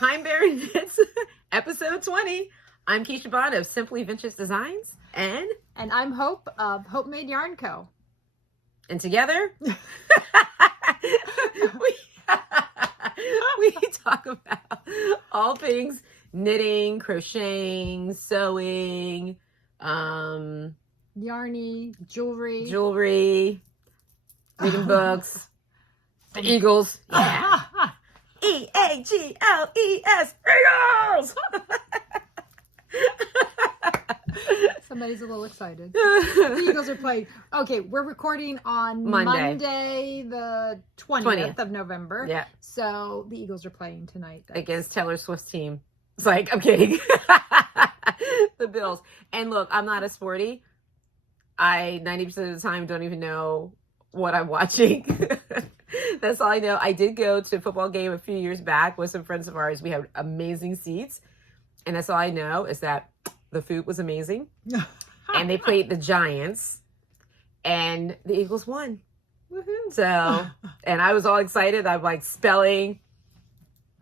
Pine Barren Knits, episode 20. I'm Kiesha Bond of Simply Vintage Designs, and I'm Hope of Hopemade Yarn Co. And together, we talk about all things knitting, crocheting, sewing, yarny, jewelry, reading books, the Eagles. Yeah. E-A-G-L-E-S, Eagles! Somebody's a little excited. The Eagles are playing. Okay, we're recording on Monday the 20th of November. Yeah. So the Eagles are playing tonight. Against Taylor Swift's team. It's like, I'm kidding. The Bills. And look, I'm not a sporty. I 90% of the time don't even know what I'm watching. That's all I know. I did go to a football game a few years back with some friends of ours. We had amazing seats. And that's all I know is that the food was amazing. And they played the Giants. And the Eagles won. Woohoo. So, and I was all excited. I'm like spelling,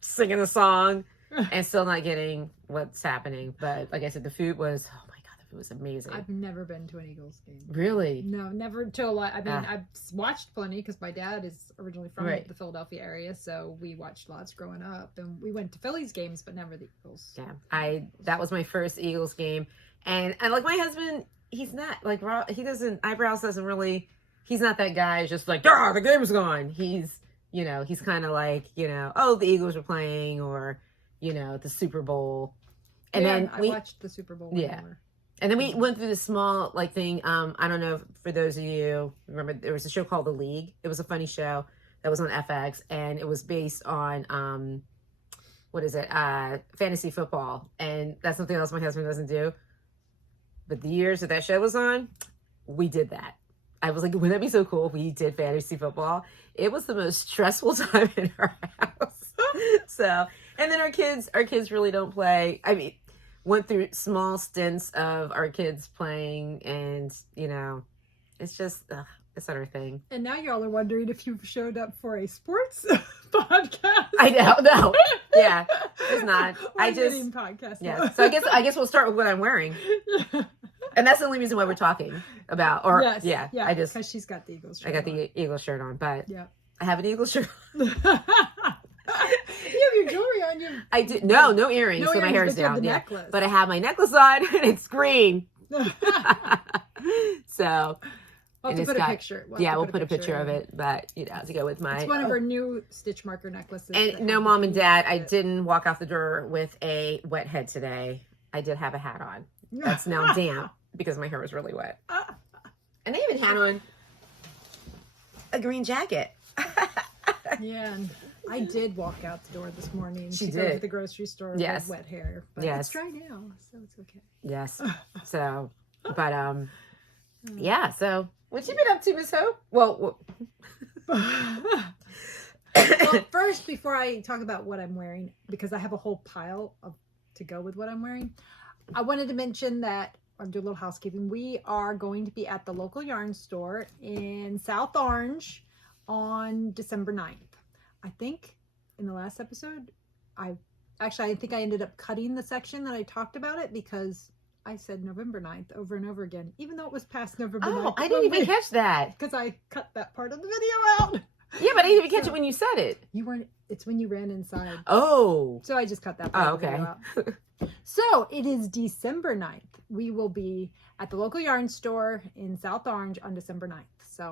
singing the song, and still not getting what's happening. But like I said, the food was, oh my God, the food was amazing. I've never been to an Eagles game. Really? No, never until, I mean, I've watched plenty because my dad is originally from the Philadelphia area. So we watched lots growing up, and we went to Phillies games, but never the Eagles. Yeah, that was my first Eagles game. And like my husband, he's not like, eyebrows doesn't really, he's not that guy. It's just like, the game's gone. He's kind of like, oh, the Eagles are playing, or, the Super Bowl. And then I watched the Super Bowl. Yeah. And then we went through this small thing. I don't know, for those of you remember, there was a show called The League. It was a funny show that was on FX, and it was based on, fantasy football. And that's something else my husband doesn't do. But the years that show was on, we did that. I was like, wouldn't that be so cool if we did fantasy football? It was the most stressful time in our house. So, and then our kids really don't play. I mean, went through small stints of our kids playing, and, it's just, it's not our thing. And now y'all are wondering if you've showed up for a sports podcast. I know, no. Yeah, it's not. I just, podcast. Yeah. So I guess we'll start with what I'm wearing. And that's the only reason why we're talking about, or yeah, because she's got the Eagles shirt. I got the Eagles shirt on, but I have an Eagles shirt on. You have your jewelry on. I did. No earrings. So my hair is down. Yeah. But I have my necklace on, and it's green. So. We'll have to put a picture. We'll put a picture of it, but to go with my. It's one of her new stitch marker necklaces. And no, Mom and Dad, I didn't walk out the door with a wet head today. I did have a hat on. That's now damp because my hair was really wet. And they even had on a green jacket. Yeah, and I did walk out the door this morning. She did. Go to the grocery store with wet hair. But it's dry now, so it's okay. Yes. So, but yeah. So, what you been up to, Miss Hope? Well, first, before I talk about what I'm wearing, because I have a whole pile to go with what I'm wearing, I wanted to mention that, or do a little housekeeping. We are going to be at the local yarn store in South Orange on December 9th. I think in the last episode, I think I ended up cutting the section that I talked about it because I said November 9th over and over again, even though it was past November 9th. Oh, I didn't even catch that. Because I cut that part of the video out. Yeah, but I didn't even catch it when you said it. You weren't, it's when you ran inside. Oh. So I just cut that part of the video out. So it is December 9th. We will be at the local yarn store in South Orange on December 9th. So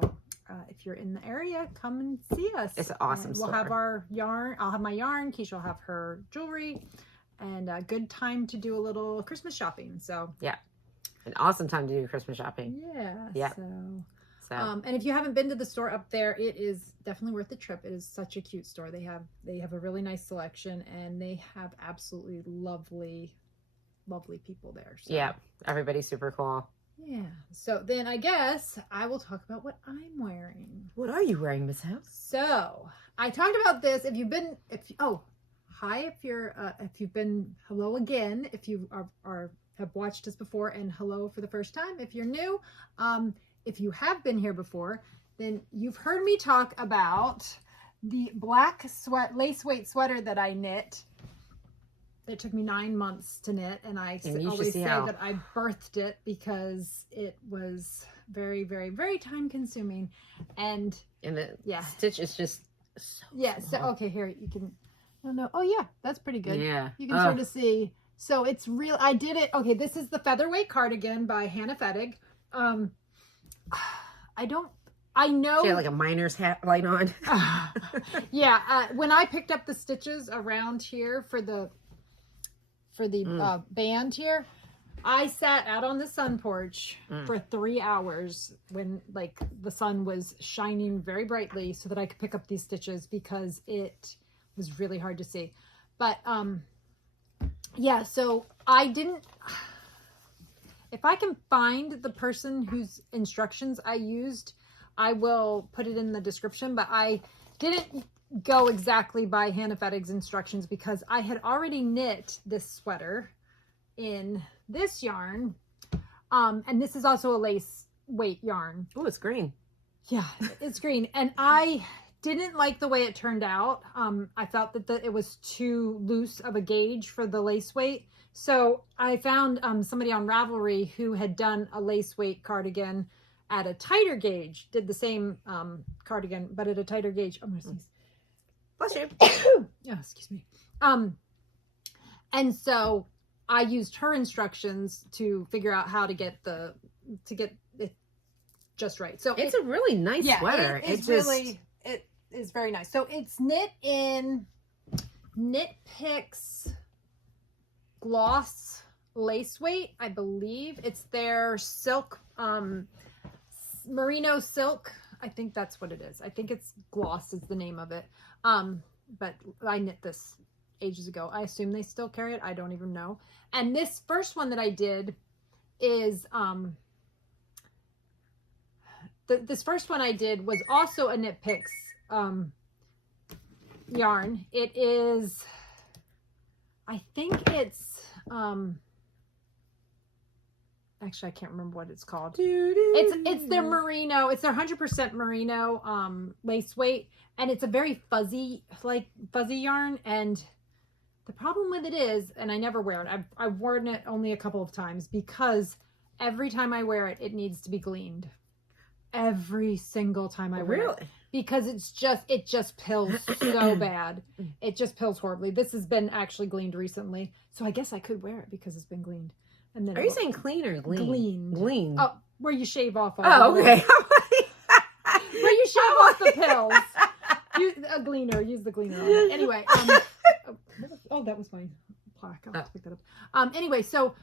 if you're in the area, come and see us. It's an awesome store. We'll have our yarn. I'll have my yarn. Kiesha will have her jewelry. And a good time to do a little Christmas shopping. So yeah, an awesome time to do Christmas shopping. Yeah. So. And if you haven't been to the store up there, it is definitely worth the trip. It is such a cute store. They have a really nice selection, and they have absolutely lovely people there. So. Yeah, everybody's super cool. Yeah. So then I guess I will talk about what I'm wearing. What are you wearing, Miss House? So I talked about this. If you've been hello again, if you have watched us before, and hello for the first time if you're new. If you have been here before, then you've heard me talk about the black lace weight sweater that I knit it took me 9 months to knit, and I always say that I birthed it because it was very, very, very time consuming. And the stitch is just so so okay, here you can, oh no, oh yeah, that's pretty good. Yeah, you can sort of see. So it's real. I did it. Okay, this is the Featherweight Cardigan by Fettig. I know she had like a miner's hat light on. When I picked up the stitches around here for the band here, I sat out on the sun porch for 3 hours when like the sun was shining very brightly so that I could pick up these stitches because it was really hard to see. But so I didn't, if I can find the person whose instructions I used, I will put it in the description, but I didn't go exactly by Fettig's instructions because I had already knit this sweater in this yarn. And this is also a lace weight yarn. Oh, it's green. Yeah, it's green. And I didn't like the way it turned out. I felt that it was too loose of a gauge for the lace weight. So I found somebody on Ravelry who had done a lace weight cardigan at a tighter gauge, did the same cardigan, but at a tighter gauge. I'm going to sneeze. Bless you. Yeah, excuse me. And so I used her instructions to figure out how to get it just right. So it's a really nice sweater. It is very nice. So it's knit in Knit Picks gloss lace weight, I believe. It's their silk, merino silk. I think that's what it is. I think it's gloss is the name of it. But I knit this ages ago. I assume they still carry it. I don't even know. And this first one that I did is this first one I did was also a Knit Picks yarn. It is, I think it's actually I can't remember what it's called. It's their merino, it's their 100% merino lace weight, and it's a very fuzzy yarn. And the problem with it is, and I never wear it, I've worn it only a couple of times because every time I wear it, it needs to be gleaned. Every single time I wear it. Because it just pills so bad. It just pills horribly. This has been actually gleaned recently. So I guess I could wear it because it's been gleaned. And then are you saying clean or glean? Glean. Oh, where you shave off all the okay. Where you shave off the pills. A gleaner. Use the gleaner on it. Anyway. Oh, that was my plaque. I'll have to pick that up. Anyway, so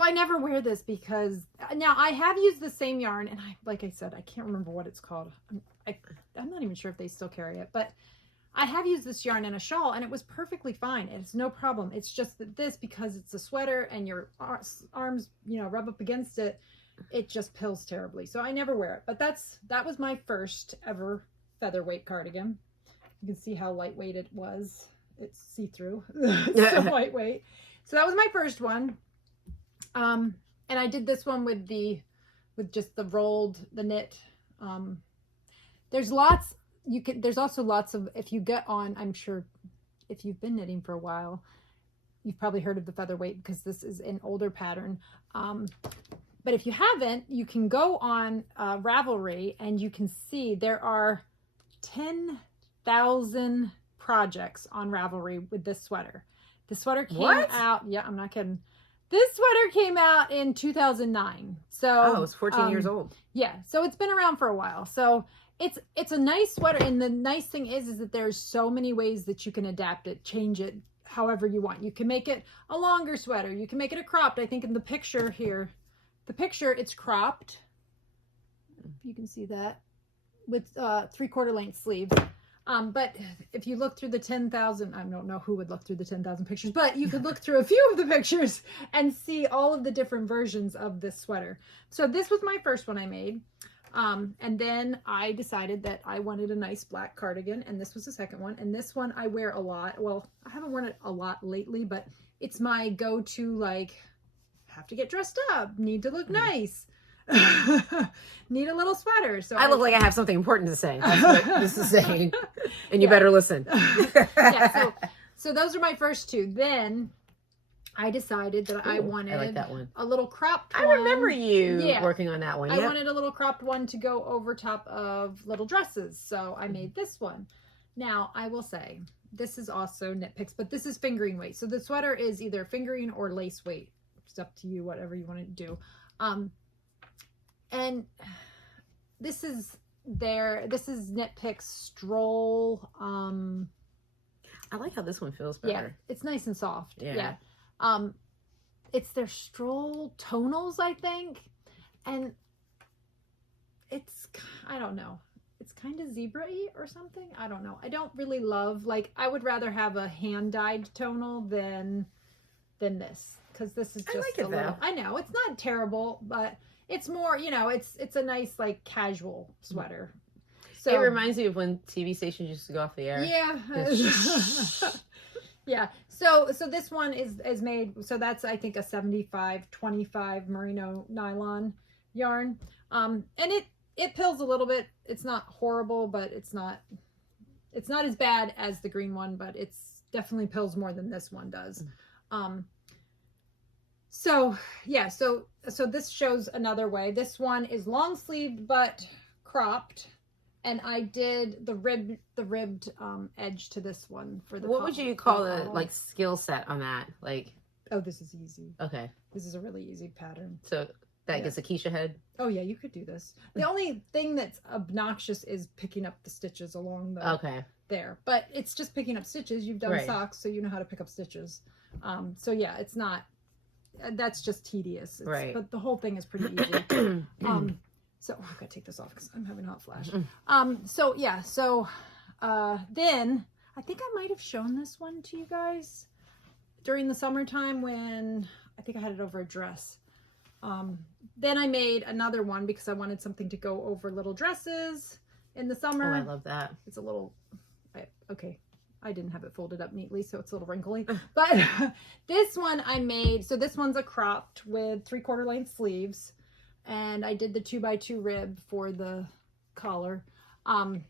I never wear this because now I have used the same yarn, and like I said, I can't remember what it's called. I'm not even sure if they still carry it, but I have used this yarn in a shawl and it was perfectly fine. It's no problem. It's just that this, because it's a sweater and your arms, rub up against it, it just pills terribly. So I never wear it, but that was my first ever Featherweight cardigan. You can see how lightweight it was. It's see-through. It's so lightweight. So that was my first one. And I did this one with just the knit. There's also lots of, if you get on, I'm sure if you've been knitting for a while, you've probably heard of the Featherweight because this is an older pattern. But if you haven't, you can go on Ravelry and you can see there are 10,000 projects on Ravelry with this sweater. The sweater came out. Yeah, I'm not kidding. This sweater came out in 2009. So it's 14 years old. Yeah, so it's been around for a while. So it's a nice sweater, and the nice thing is that there's so many ways that you can adapt it, change it however you want. You can make it a longer sweater. You can make it a cropped. I think in the picture here, it's cropped. You can see that with 3/4 length sleeves. But if you look through the 10,000, I don't know who would look through the 10,000 pictures, but you could look through a few of the pictures and see all of the different versions of this sweater. So this was my first one I made. And then I decided that I wanted a nice black cardigan, and this was the second one. And this one I wear a lot. Well, I haven't worn it a lot lately, but it's my go-to, have to get dressed up, need to look nice. Need a little sweater. So I look like I have something important to say. That's what this is saying. And you better listen. Yeah, so those are my first two. Then I decided that I wanted I like that one. a little cropped one. I remember you working on that one. I wanted a little cropped one to go over top of little dresses. So I made this one. Now, I will say, this is also knit picks, but this is fingering weight. So the sweater is either fingering or lace weight. It's up to you, whatever you want to do. And this is Knit Picks Stroll. I like how this one feels better. Yeah, it's nice and soft. Yeah. It's their Stroll tonals, I think. And I don't know. It's kind of zebra-y or something. I don't know. I don't really love, like, I would rather have a hand-dyed tonal than this. Because this is just I like it, though. I know, it's not terrible, but it's more, you know, it's a nice, like, casual sweater. So it reminds me of when TV stations used to go off the air. Yeah. Yeah. So this one is made, so that's, I think, a 75-25 merino nylon yarn. And it pills a little bit. It's not horrible, but it's not as bad as the green one, but it's definitely pills more than this one does. So yeah, so this shows another way. This one is long sleeved but cropped, and I did the ribbed edge to this one for the. What would you call the like skill set on that? Like, oh, this is easy. Okay, this is a really easy pattern. So that gets a Kiesha head. Oh yeah, you could do this. The only thing that's obnoxious is picking up the stitches along the there, but it's just picking up stitches. You've done socks, so you know how to pick up stitches. So yeah, it's not. That's just tedious. Right. But the whole thing is pretty easy. So I'm gonna take this off because I'm having a hot flash. So yeah, then I think I might have shown this one to you guys during the summertime when I think I had it over a dress. Then I made another one because I wanted something to go over little dresses in the summer. Oh, I love that. It's a little, okay. I didn't have it folded up neatly, so it's a little wrinkly. But this one I made, so this one's a cropped with 3/4 length sleeves. And I did the 2x2 rib for the collar. And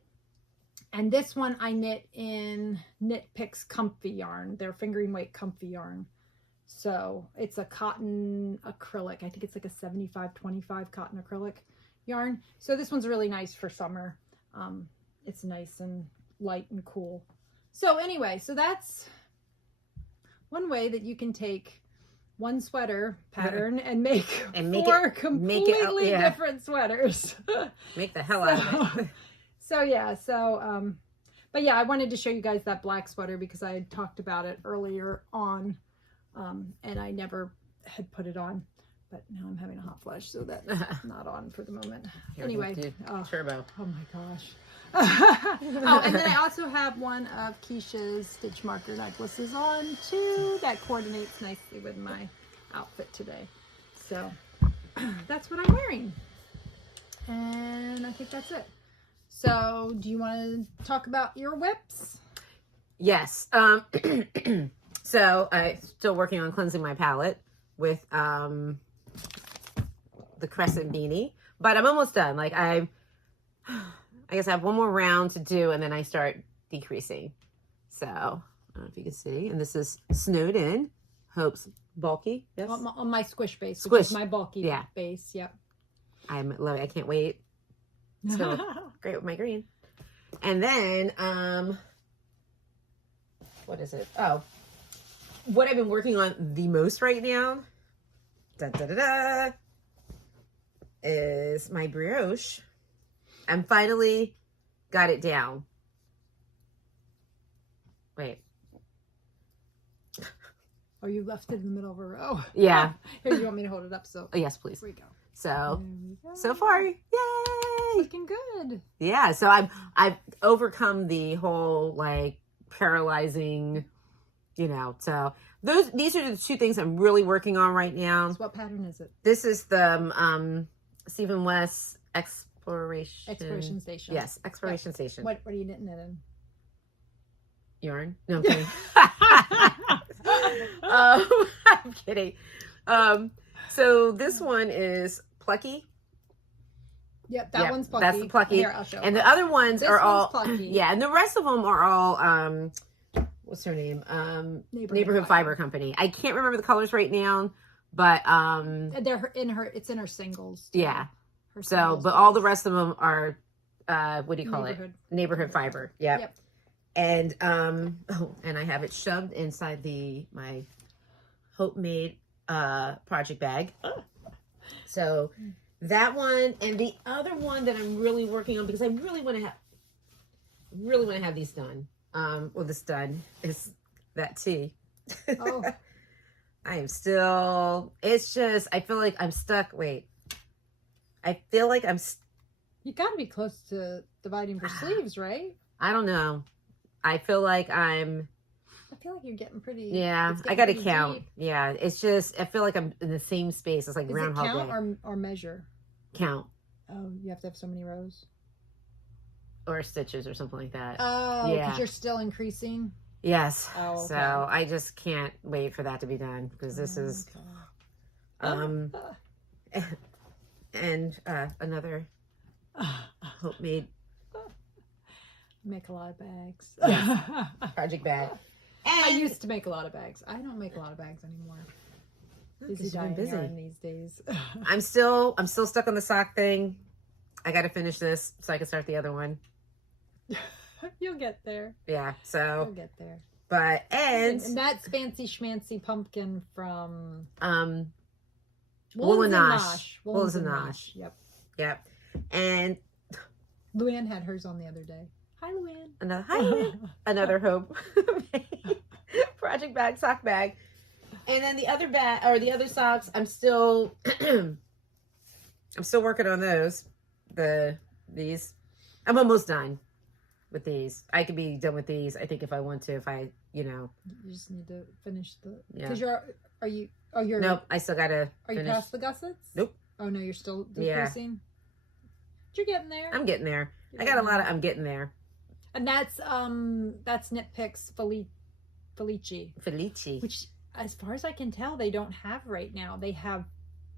this one I knit in Knit Picks Comfy yarn. Their fingering weight comfy yarn. So it's a cotton acrylic. I think it's like a 75-25 cotton acrylic yarn. So this one's really nice for summer. It's nice and light and cool. So anyway, so that's one way that you can take one sweater pattern and make four completely different sweaters. Make the hell out of it. So yeah, but yeah, I wanted to show you guys that black sweater because I had talked about it earlier on, and I never had put it on. But now I'm having a hot flash, so that's not on for the moment. Anyway, turbo. Oh my gosh. Oh, and then I also have one of Kiesha's stitch marker necklaces on too. That coordinates nicely with my outfit today. So that's what I'm wearing. And I think that's it. So do you want to talk about your whips? Yes. So I'm still working on cleansing my palette with the Crescent beanie, but I'm almost done. Like I guess I have one more round to do, and then I start decreasing. So I don't know if you can see. And this is Snowed In, Hope's bulky. Yes. On my Squish base, Squish. Which is my bulky base. Yep. I'm loving it. I can't wait. So great with my green. And then what is it? Oh, what I've been working on the most right now is my brioche. I'm finally got it down. Wait. Oh, you left it in the middle of a row. Yeah. Here, you want me to hold it up? So. Oh, yes, please. Here we go. So far, yay! Looking good. Yeah. So I've overcome the whole like paralyzing, So these are the two things I'm really working on right now. So what pattern is it? This is the Stephen West Exploration Station. Yes, Exploration Station. What are you knitting it in? Yarn? No, I'm kidding. I'm kidding. So this one is Plucky. Yep, that one's Plucky. That's the Plucky. Here, I'll show and the other ones are all Plucky. Yeah, and the rest of them are all what's her name? Neighborhood Fiber Company. I can't remember the colors right now, but they're in her. It's in her singles. Too. Yeah. Her So, singles but days. all the rest of them are what do you call Neighborhood. it? Neighborhood Fiber. Yep. And and I have it shoved inside my Hopemade project bag. So that one, and the other one that I'm really working on because I really want to have these done. Well, this done is that tea. Oh. I am still. It's just I feel like I'm stuck. Wait, I feel like You got to be close to dividing for sleeves, right? I don't know. I feel like I feel like you're getting pretty. Yeah, I got to count. Deep. Yeah, it's just I feel like I'm in the same space. It's like Groundhog Day. Count or measure? Count. Oh, you have to have so many rows. Or stitches or something like that. Oh, because you're still increasing. Yes. Oh, okay. So I just can't wait for that to be done because this is, and another Hopemade. Make a lot of bags. Yes. Project bag. And I used to make a lot of bags. I don't make a lot of bags anymore. Busy these days. I'm still stuck on the sock thing. I got to finish this so I can start the other one. You'll get there. Yeah. So you'll get there. But and that's Fancy Schmancy Pumpkin from Wool and Nosh. Wool and Nosh. Yep. And Luann had hers on the other day. Hi, Luann. Another Hope project bag, sock bag. And then the other bag or the other socks, I'm still working on those. These. I'm almost done with these. I could be done with these, I think, if I want to, You just need to finish because you're nope, I still gotta finish. You past the gussets? Nope. Oh no, you're still decreasing? Yeah. You're getting there. I'm getting there. I'm getting there. And that's Knit Picks Felici. Which, as far as I can tell, they don't have right now. They have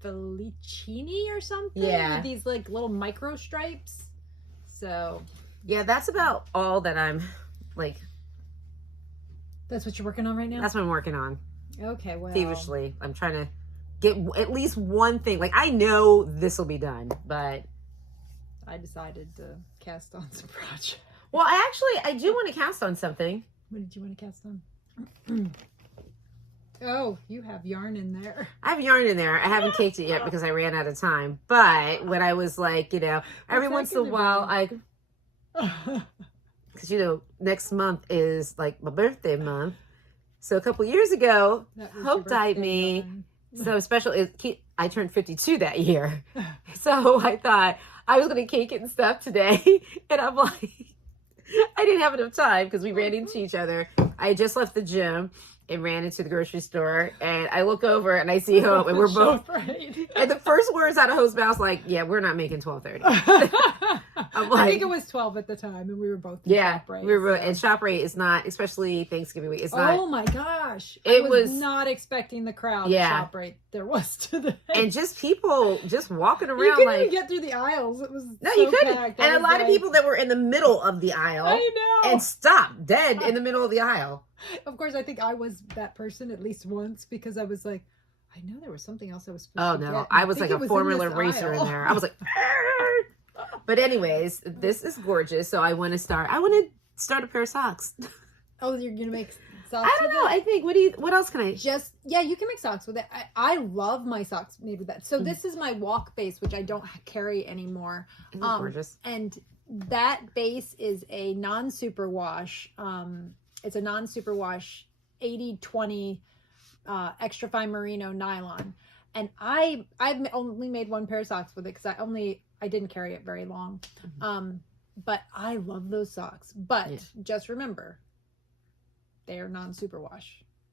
Felicini or something. Yeah. With these like little micro stripes. So. Yeah, that's about all that I'm like. That's what you're working on right now? That's what I'm working on. Okay, well. Feverishly. I'm trying to get at least one thing. Like, I know this will be done, but. I decided to cast on some projects. Well, I do want to cast on something. What did you want to cast on? Oh, you have yarn in there. I have yarn in there. I haven't caked it yet because I ran out of time. But when I was like, every once in a while, because next month is like my birthday month. So a couple years ago, Hope died me. So special. I turned 52 that year. So I thought I was going to cake it and stuff today. And I'm like, I didn't have enough time because we ran into each other. I had just left the gym and ran into the grocery store, and I look over and I see Hope, and we're both. And the first words out of Hope's mouth, like, "Yeah, we're not making 12:30." I'm like, I think it was 12 at the time, and we were both. ShopRite, we were, and ShopRite is not, especially Thanksgiving week. It's not. Oh my gosh! It I was not expecting the crowd. Yeah. ShopRite there was today, and just people just walking around. You couldn't like even get through the aisles. It was you couldn't. And a lot of people that were in the middle of the aisle. I know. And stopped dead in the middle of the aisle. Of course, I think I was that person at least once because I was like, I know there was something else I was supposed to get. I was like a Formula racer in there. I was like, but anyways, this is gorgeous. So I want to start a pair of socks. Oh, you're going to make socks? I don't know. I think, what else can I? You can make socks with it. I love my socks made with that. So this is my walk base, which I don't carry anymore. Isn't it gorgeous? And that base is a non-superwash. It's a non-superwash 80/20 extra fine merino nylon. And I've only made one pair of socks with it because I didn't carry it very long. Mm-hmm. But I love those socks. But just remember, they are non-superwash.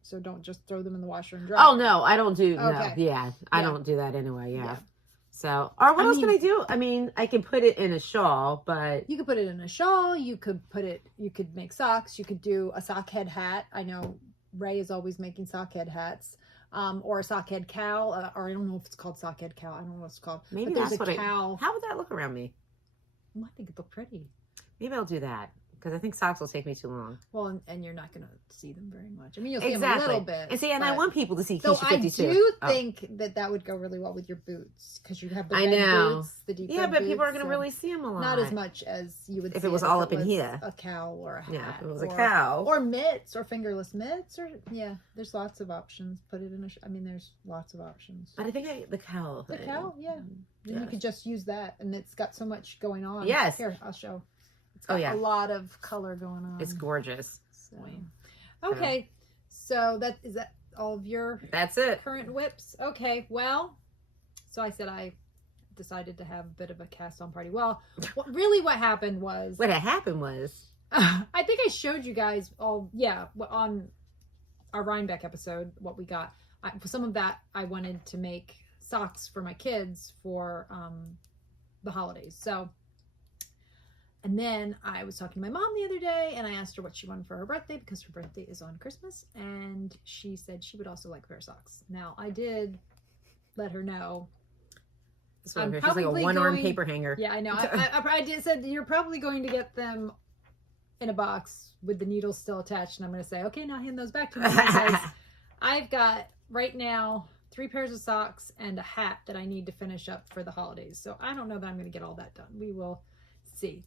So don't just throw them in the washer and dry. Oh no, I don't do okay. No. Yeah. I don't do that anyway. Yeah. So, or what else can I do? I mean, I can put it in a shawl, but you could put it in a shawl. You could make socks. You could do a sock head hat. I know Ray is always making sock head hats, or a sock head cowl, or I don't know if it's called sock head cowl. I don't know what it's called. Maybe but that's what cowl. How would that look around me? I think it'd look pretty. Maybe I'll do that. because I think socks will take me too long. Well, and you're not going to see them very much. I mean, you'll see them a little bit. And see, and I want people to see so Kiesha 52. I do think that would go really well with your boots because you have the red boots, the deep red but people are boots, going to really see them a lot. not as much as you would if see it was all up in here. A cowl or a hat. Yeah, if it was a cowl. Or mitts or fingerless mitts. Or there's lots of options. Put it in a... I mean, there's lots of options. But I think the cowl thing. The cowl, yeah. Then you could just use that. And it's got so much going on. Yes. Here, I'll show. It's got a lot of color going on. It's gorgeous. So. Okay. So is that all of your That's it. current whips? Okay. Well, so I said I decided to have a bit of a cast on party. Well, what happened was... What happened was... I think I showed you guys all, on our Rhinebeck episode, what we got. For some of that, I wanted to make socks for my kids for the holidays. So... And then I was talking to my mom the other day and I asked her what she wanted for her birthday because her birthday is on Christmas. And she said she would also like a pair of socks. Now, I did let her know. So she's like a one-arm paper hanger. Yeah, I know. I did said you're probably going to get them in a box with the needles still attached. And I'm going to say, okay, now hand those back to me because I've got right now 3 pairs of socks and a hat that I need to finish up for the holidays. So I don't know that I'm going to get all that done. We will see.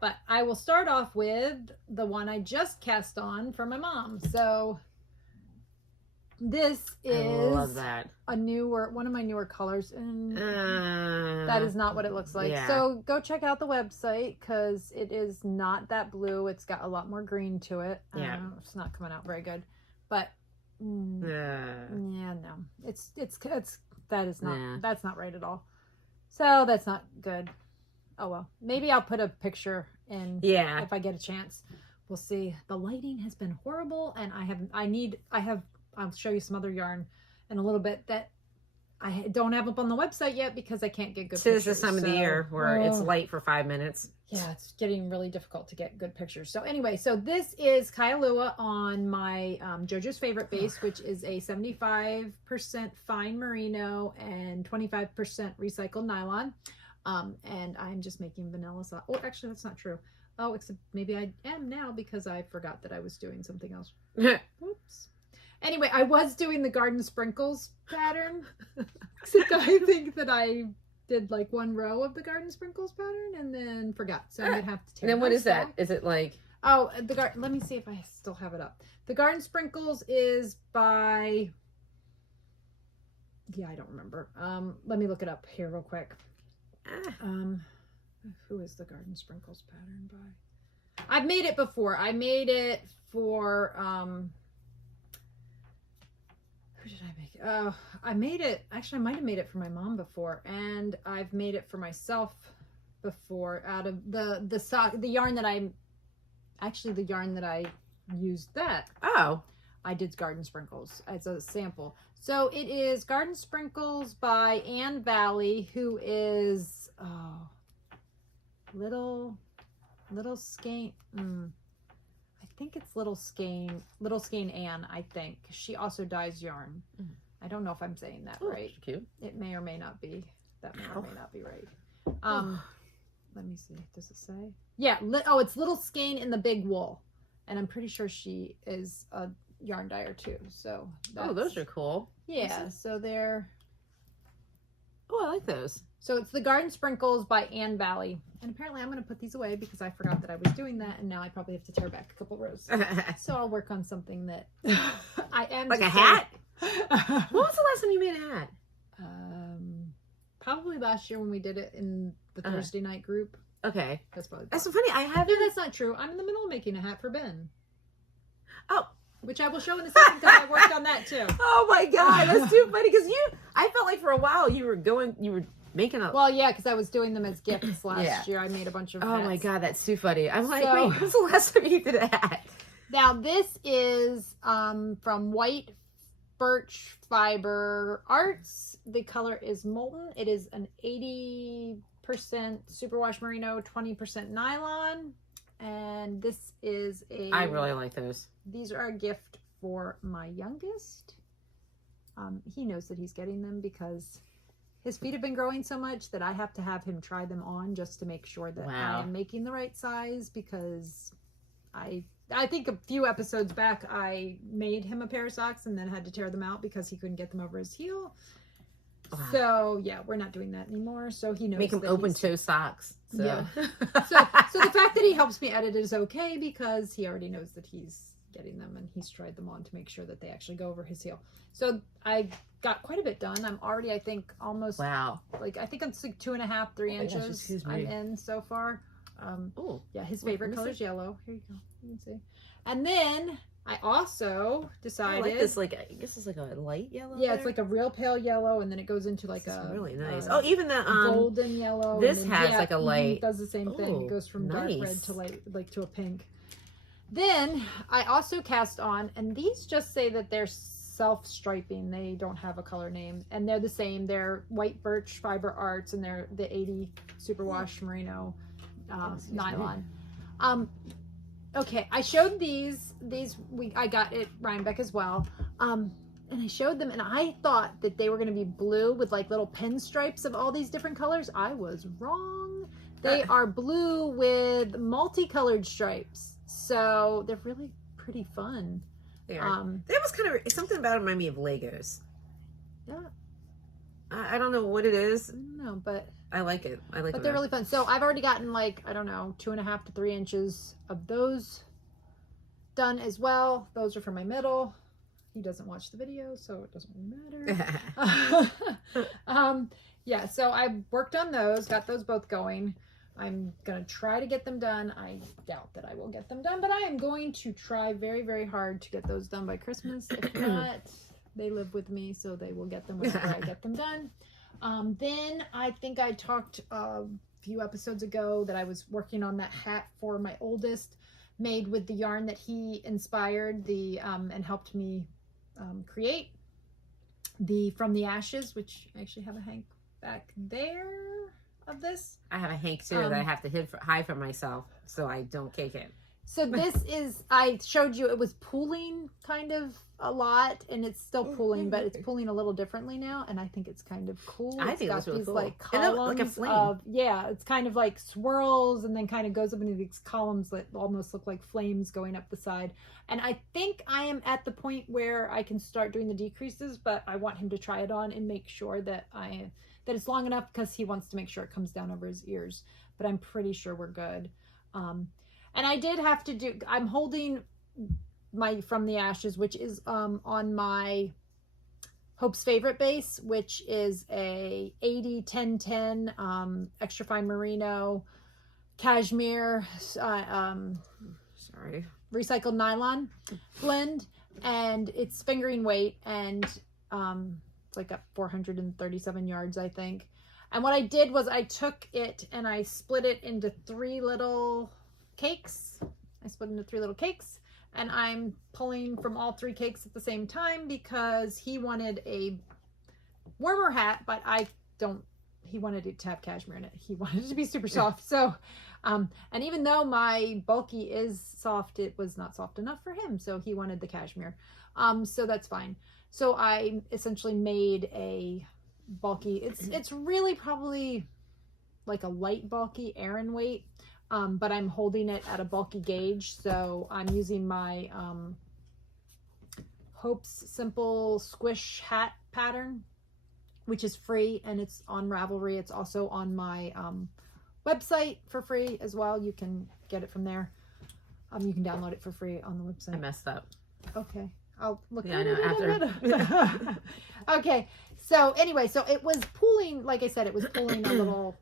But I will start off with the one I just cast on for my mom. So this is one of my newer colors, and that is not what it looks like. Yeah. So go check out the website because it is not that blue. It's got a lot more green to it. Yeah, it's not coming out very good, but no, it's that's not right at all. So that's not good. Oh well, maybe I'll put a picture in if I get a chance. We'll see. The lighting has been horrible and I'll show you some other yarn in a little bit that I don't have up on the website yet because I can't get good pictures. This is the time of the year where it's light for 5 minutes. Yeah, it's getting really difficult to get good pictures. So anyway, so this is Kailua on my JoJo's Favorite base, which is a 75% fine merino and 25% recycled nylon. And I'm just making vanilla sauce. Oh, actually, that's not true. Oh, except maybe I am now because I forgot that I was doing something else. Whoops. Anyway, I was doing the garden sprinkles pattern. Except I think that I did like 1 row of the garden sprinkles pattern and then forgot. So I'm going to have to take And then what is that? Is it like... Oh, let me see if I still have it up. The garden sprinkles is by... Yeah, I don't remember. Let me look it up here real quick. Who is the garden sprinkles pattern by? I've made it before. I made it for who did I make it? Oh, I made it actually I might have made it for my mom before, and I've made it for myself before out of the yarn that I used that. Oh. I did garden sprinkles as a sample. So it is Garden Sprinkles by Anne Vally, who is little skein. I think it's little skein Anne. I think she also dyes yarn. I don't know if I'm saying that right. Cute. It may or may not be. That may or may not be right. Let me see. Does it say? Yeah. It's little skein in the big wool, and I'm pretty sure she is a yarn dyer too. So those are cool. Yeah. So they're. Oh, I like those. So it's the Garden Sprinkles by Anne Vally. And apparently I'm going to put these away because I forgot that I was doing that. And now I probably have to tear back a couple rows. So I'll work on something that I am. Like a hat? When was the last time you made a hat? Probably last year when we did it in the Thursday night group. Okay. That's probably. That's so funny. I haven't. No, that's not true. I'm in the middle of making a hat for Ben. Oh. Which I will show in a second because I worked on that too. Oh my God. That's too funny because I felt like for a while you were making a... Well, yeah, because I was doing them as gifts last year. I made a bunch of hats. Oh my God, that's too funny. I'm like, wait, when's the last time you did a hat? Now, this is from White Birch Fiber Arts. The color is Molten. It is an 80% superwash merino, 20% nylon. And this is I really like those. These are a gift for my youngest. He knows that he's getting them because his feet have been growing so much that I have to have him try them on just to make sure that I am making the right size because I think a few episodes back I made him a pair of socks and then had to tear them out because he couldn't get them over his heel. Wow. So yeah, we're not doing that anymore. So he knows. Make him open toe socks. So. Yeah. so the fact that he helps me edit is okay because he already knows that he's getting them and he's tried them on to make sure that they actually go over his heel. So I got quite a bit done. I'm already, I think, almost. Wow. Like I think it's like 2.5, 3 inches. I'm in so far. Oh yeah, his favorite color is yellow. Here you go. You can see. And then I also decided. I like this, like I guess it's like a light yellow. Yeah, it's like a real pale yellow, and then it goes into like really nice. Oh, even the golden yellow. This has like a light. It does the same thing. It goes from dark red to light, like to a pink. Then I also cast on, and these just say that they're self-striping. They don't have a color name, and they're the same. They're white birch fiber arts, and they're the 80 superwash merino nylon. Okay, I showed these I got at Rhinebeck as well, and I showed them, and I thought that they were going to be blue with like little pinstripes of all these different colors. I was wrong. They are blue with multicolored stripes, so they're really pretty fun. They are. That was kind of something about it reminded me of Legos. Yeah. I don't know what it is. No, but I like it. But they're really fun. So I've already gotten like, I don't know, 2.5 to 3 inches of those done as well. Those are for my middle. He doesn't watch the video, so it doesn't really matter. Yeah, so I worked on those, got those both going. I'm going to try to get them done. I doubt that I will get them done, but I am going to try very, very hard to get those done by Christmas. If not, they live with me, so they will get them whenever I get them done. Then I think I talked a few episodes ago that I was working on that hat for my oldest, made with the yarn that he inspired and helped me create, the From the Ashes, which I actually have a hank back there of this. I have a hank too that I have to hide from myself so I don't cake it. So this is, I showed you, it was pooling kind of a lot, and it's still pooling, but it's pooling a little differently now, and I think it's kind of cool. I think it's really cool. Like columns like a flame. It's kind of like swirls and then kind of goes up into these columns that almost look like flames going up the side. And I think I am at the point where I can start doing the decreases, but I want him to try it on and make sure that that it's long enough, because he wants to make sure it comes down over his ears. But I'm pretty sure we're good. And I did have to do, I'm holding my From the Ashes, which is on my Hope's Favorite base, which is a 80-10-10 extra fine merino cashmere recycled nylon blend, and it's fingering weight, and it's like at 437 yards, I think. And what I did was I took it and I split it into 3 little cakes. I split into 3 little cakes, and I'm pulling from all 3 cakes at the same time because he wanted a warmer hat, but he wanted it to have cashmere in it. He wanted it to be super soft. So, and even though my bulky is soft, it was not soft enough for him. So he wanted the cashmere. So that's fine. So I essentially made a bulky, it's really probably like a light bulky Aran weight. But I'm holding it at a bulky gauge, so I'm using my Hope's Simple Squish hat pattern, which is free, and it's on Ravelry. It's also on my website for free as well. You can get it from there. You can download it for free on the website. I messed up. Okay, I'll look at it after. Okay, so anyway, so it was pooling, like I said, it was pooling a little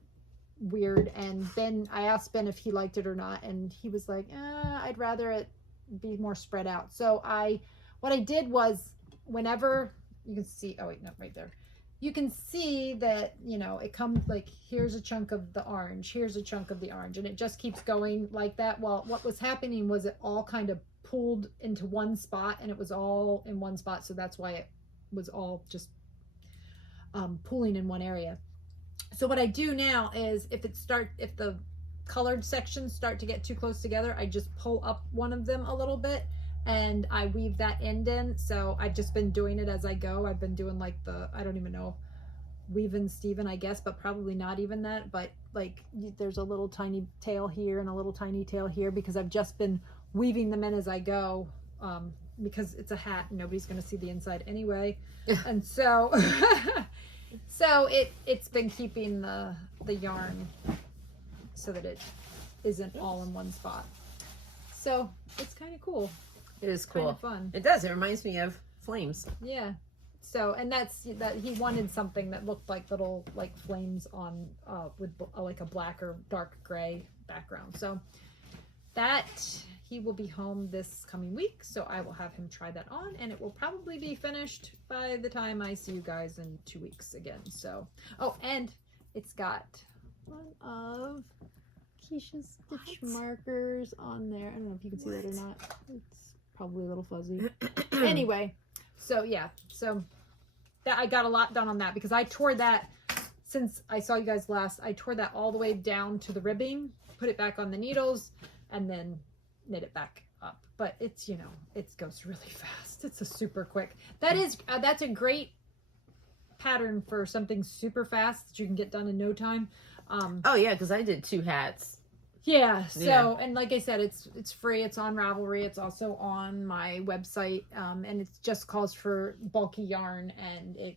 weird, and then I asked Ben if he liked it or not, and he was like, I'd rather it be more spread out. So what I did was, whenever you can see, oh wait, no, right there, you can see that, you know, it comes like, here's a chunk of the orange, here's a chunk of the orange, and it just keeps going like that. Well, what was happening was it all kind of pooled into one spot, and it was all in one spot, so that's why it was all just pooling in one area. So what I do now is, if the colored sections start to get too close together, I just pull up one of them a little bit and I weave that end in. So I've just been doing it as I go. I've been doing like I don't even know, weaving Steven, I guess, but probably not even that. But like, there's a little tiny tail here and a little tiny tail here, because I've just been weaving them in as I go, because it's a hat and nobody's going to see the inside anyway. And so, so it's been keeping the yarn so that it isn't all in one spot. So it's kind of cool. It is cool. Kind of fun. It does. It reminds me of flames. Yeah. So, and that's that he wanted something that looked like little like flames on with like a black or dark gray background. So that he will be home this coming week, so I will have him try that on, and it will probably be finished by the time I see you guys in 2 weeks again. So, oh, and it's got one of Kiesha's stitch markers on there. I don't know if you can see that or not. It's probably a little fuzzy. Anyway, so yeah, so that I got a lot done on that because I tore that since I saw you guys last. I tore that all the way down to the ribbing, put it back on the needles, and then knit it back up. But it's, you know, it goes really fast. It's a super quick. That's a great pattern for something super fast that you can get done in no time. Oh yeah, because I did 2 hats. Yeah, so, and like I said, it's free. It's on Ravelry. It's also on my website, and it just calls for bulky yarn, and it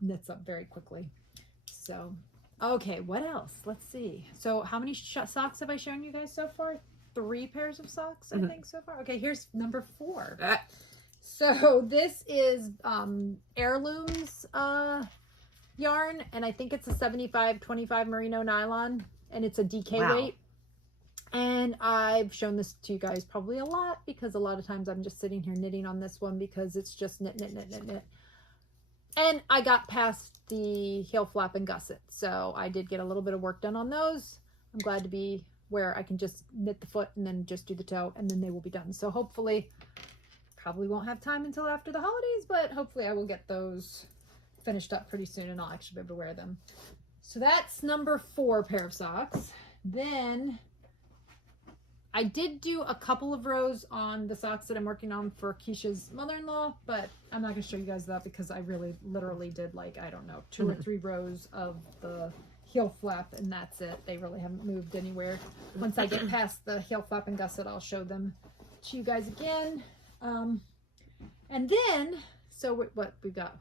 knits up very quickly. So, okay, what else? Let's see. So how many socks have I shown you guys so far? 3 pairs of socks, I think, so far. Okay, here's number 4. So this is Heirlooms yarn, and I think it's a 75-25 merino nylon, and it's a DK weight. And I've shown this to you guys probably a lot because a lot of times I'm just sitting here knitting on this one because it's just knit. And I got past the heel flap and gusset, so I did get a little bit of work done on those. I'm glad to be where I can just knit the foot and then just do the toe, and then they will be done. So hopefully, probably won't have time until after the holidays, but hopefully I will get those finished up pretty soon and I'll actually be able to wear them. So that's number 4 pair of socks. Then I did do a couple of rows on the socks that I'm working on for Kiesha's mother-in-law, but I'm not going to show you guys that because I really literally did like, I don't know, 2 or 3 rows of the heel flap, and that's it. They really haven't moved anywhere. Once I get past the heel flap and gusset, I'll show them to you guys again. And then, so what we've got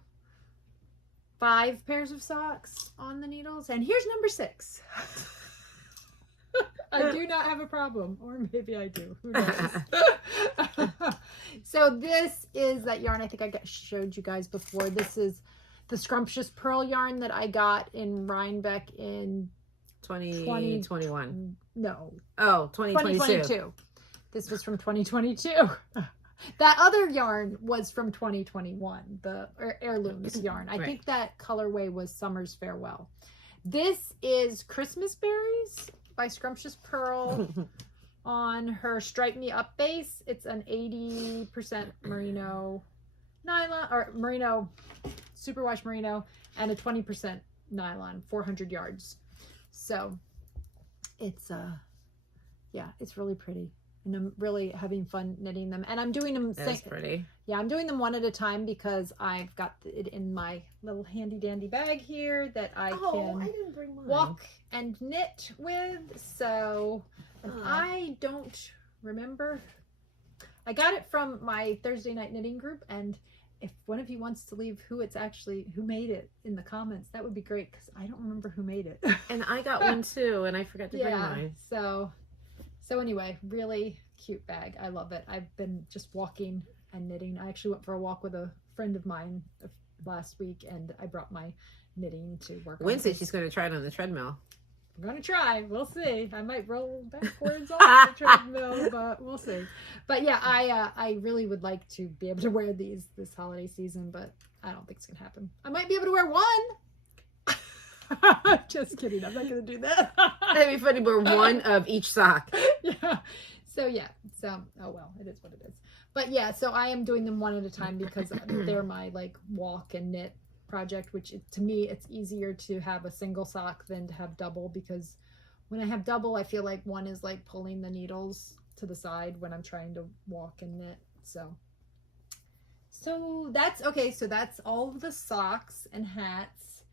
5 pairs of socks on the needles, and here's number 6. I do not have a problem, or maybe I do. Who knows? So this is that yarn I think I showed you guys before. This is the Scrumptious Purl yarn that I got in Rhinebeck in 2021. No. Oh, 2022. This was from 2022. That other yarn was from 2021, the Heirlooms yarn. I think that colorway was Summer's Farewell. This is Christmas Berries by Scrumptious Purl on her Stripe Me Up base. It's an 80% merino nylon, or merino, superwash merino, and a 20% nylon, 400 yards. So it's yeah, it's really pretty, and I'm really having fun knitting them, and I'm doing them. That's pretty. Yeah, I'm doing them one at a time because I've got it in my little handy dandy bag here that I can walk and knit with. So I don't remember. I got it from my Thursday night knitting group, and if one of you wants to leave who made it in the comments, that would be great because I don't remember who made it. And I got one too, and I forgot to bring mine. So anyway, really cute bag. I love it. I've been just walking and knitting. I actually went for a walk with a friend of mine last week, and I brought my knitting to work on. Wednesday she's going to try it on the treadmill. I'm going to try. We'll see. I might roll backwards off the treadmill, but we'll see. But yeah, I really would like to be able to wear these this holiday season, but I don't think it's going to happen. I might be able to wear one. Just kidding. I'm not going to do that. That'd be funny. Wear one of each sock. Yeah. So yeah. So, oh well, it is what it is. But yeah, so I am doing them one at a time because they're my like walk and knit project, which to me, it's easier to have a single sock than to have double, because when I have double, I feel like one is like pulling the needles to the side when I'm trying to walk and knit. So that's okay. So that's all of the socks and hats.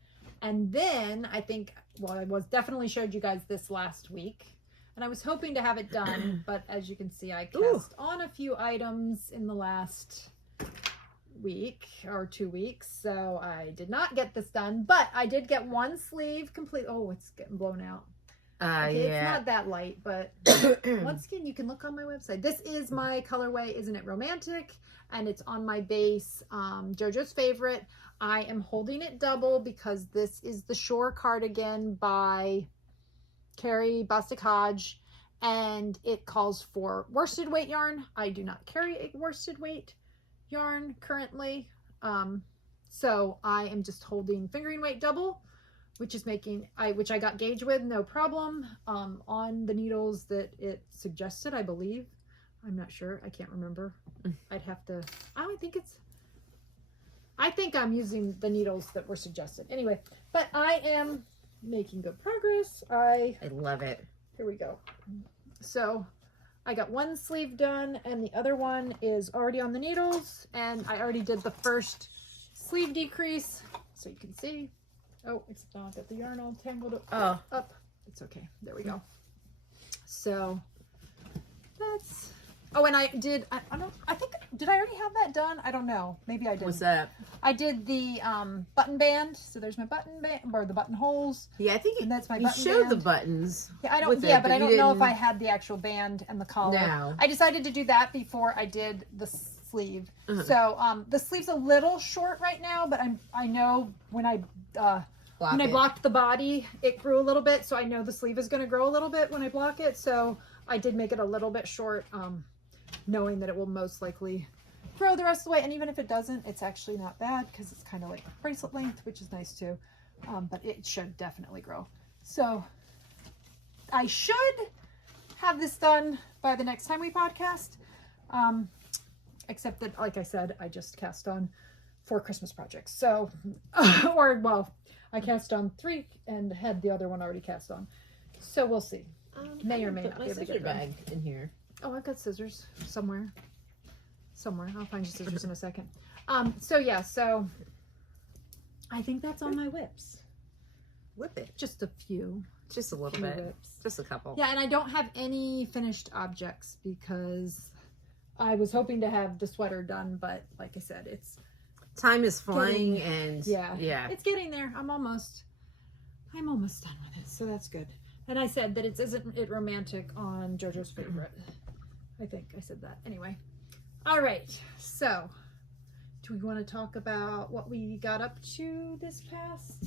And then I think, well, I definitely showed you guys this last week. And I was hoping to have it done, but as you can see, I cast on a few items in the last week or 2 weeks, so I did not get this done, but I did get one sleeve complete. Oh, it's getting blown out. Okay, yeah. It's not that light, but once again, you can look on my website. This is my colorway, Isn't It Romantic? And it's on my base, JoJo's Favorite. I am holding it double because this is the Shore Cardigan by Carrie Bostic Hodge, and it calls for worsted weight yarn. I do not carry a worsted weight yarn currently, so I am just holding fingering weight double, which is making which I got gauge with no problem on the needles that it suggested, I believe. I'm not sure, I can't remember. I'd have to, I think I'm using the needles that were suggested anyway, but I am making good progress. I love it. Here we go. So I got one sleeve done and the other one is already on the needles, and I already did the first sleeve decrease, so you can see. Oh, it's not got the yarn all tangled up. It's okay. There we go. So that's, oh, and I did, I think, did I already have that done? I don't know. Maybe I did. What's that? I did the button band. So there's my button band, or the buttonholes. Yeah, I think and that's my you button showed band. the buttons. Yeah, but I don't know if I had the actual band and the collar. No. I decided to do that before I did the sleeve. So the sleeve's a little short right now, but I know when I blocked the body, it grew a little bit, so I know the sleeve is going to grow a little bit when I block it. So I did make it a little bit short, knowing that it will most likely grow the rest of the way. And even if it doesn't, it's actually not bad because it's kind of like bracelet length, which is nice too. But it should definitely grow. So I should have this done by the next time we podcast. Except that, like I said, I just cast on 4 Christmas projects. So, I cast on 3 and had the other one already cast on. So we'll see. May or may not be able to get bag in here. Oh, I've got scissors somewhere. I'll find you scissors in a second. So I think that's all my whips. Whip it. Just a few. Just a little bit. Whips. Just a couple. Yeah, and I don't have any finished objects because I was hoping to have the sweater done, but like I said, it's time is flying and yeah, it's getting there. I'm almost done with it, so that's good. And I said that Isn't It Romantic on JoJo's Favorite. I think I said that. Anyway. All right. So, do we want to talk about what we got up to this past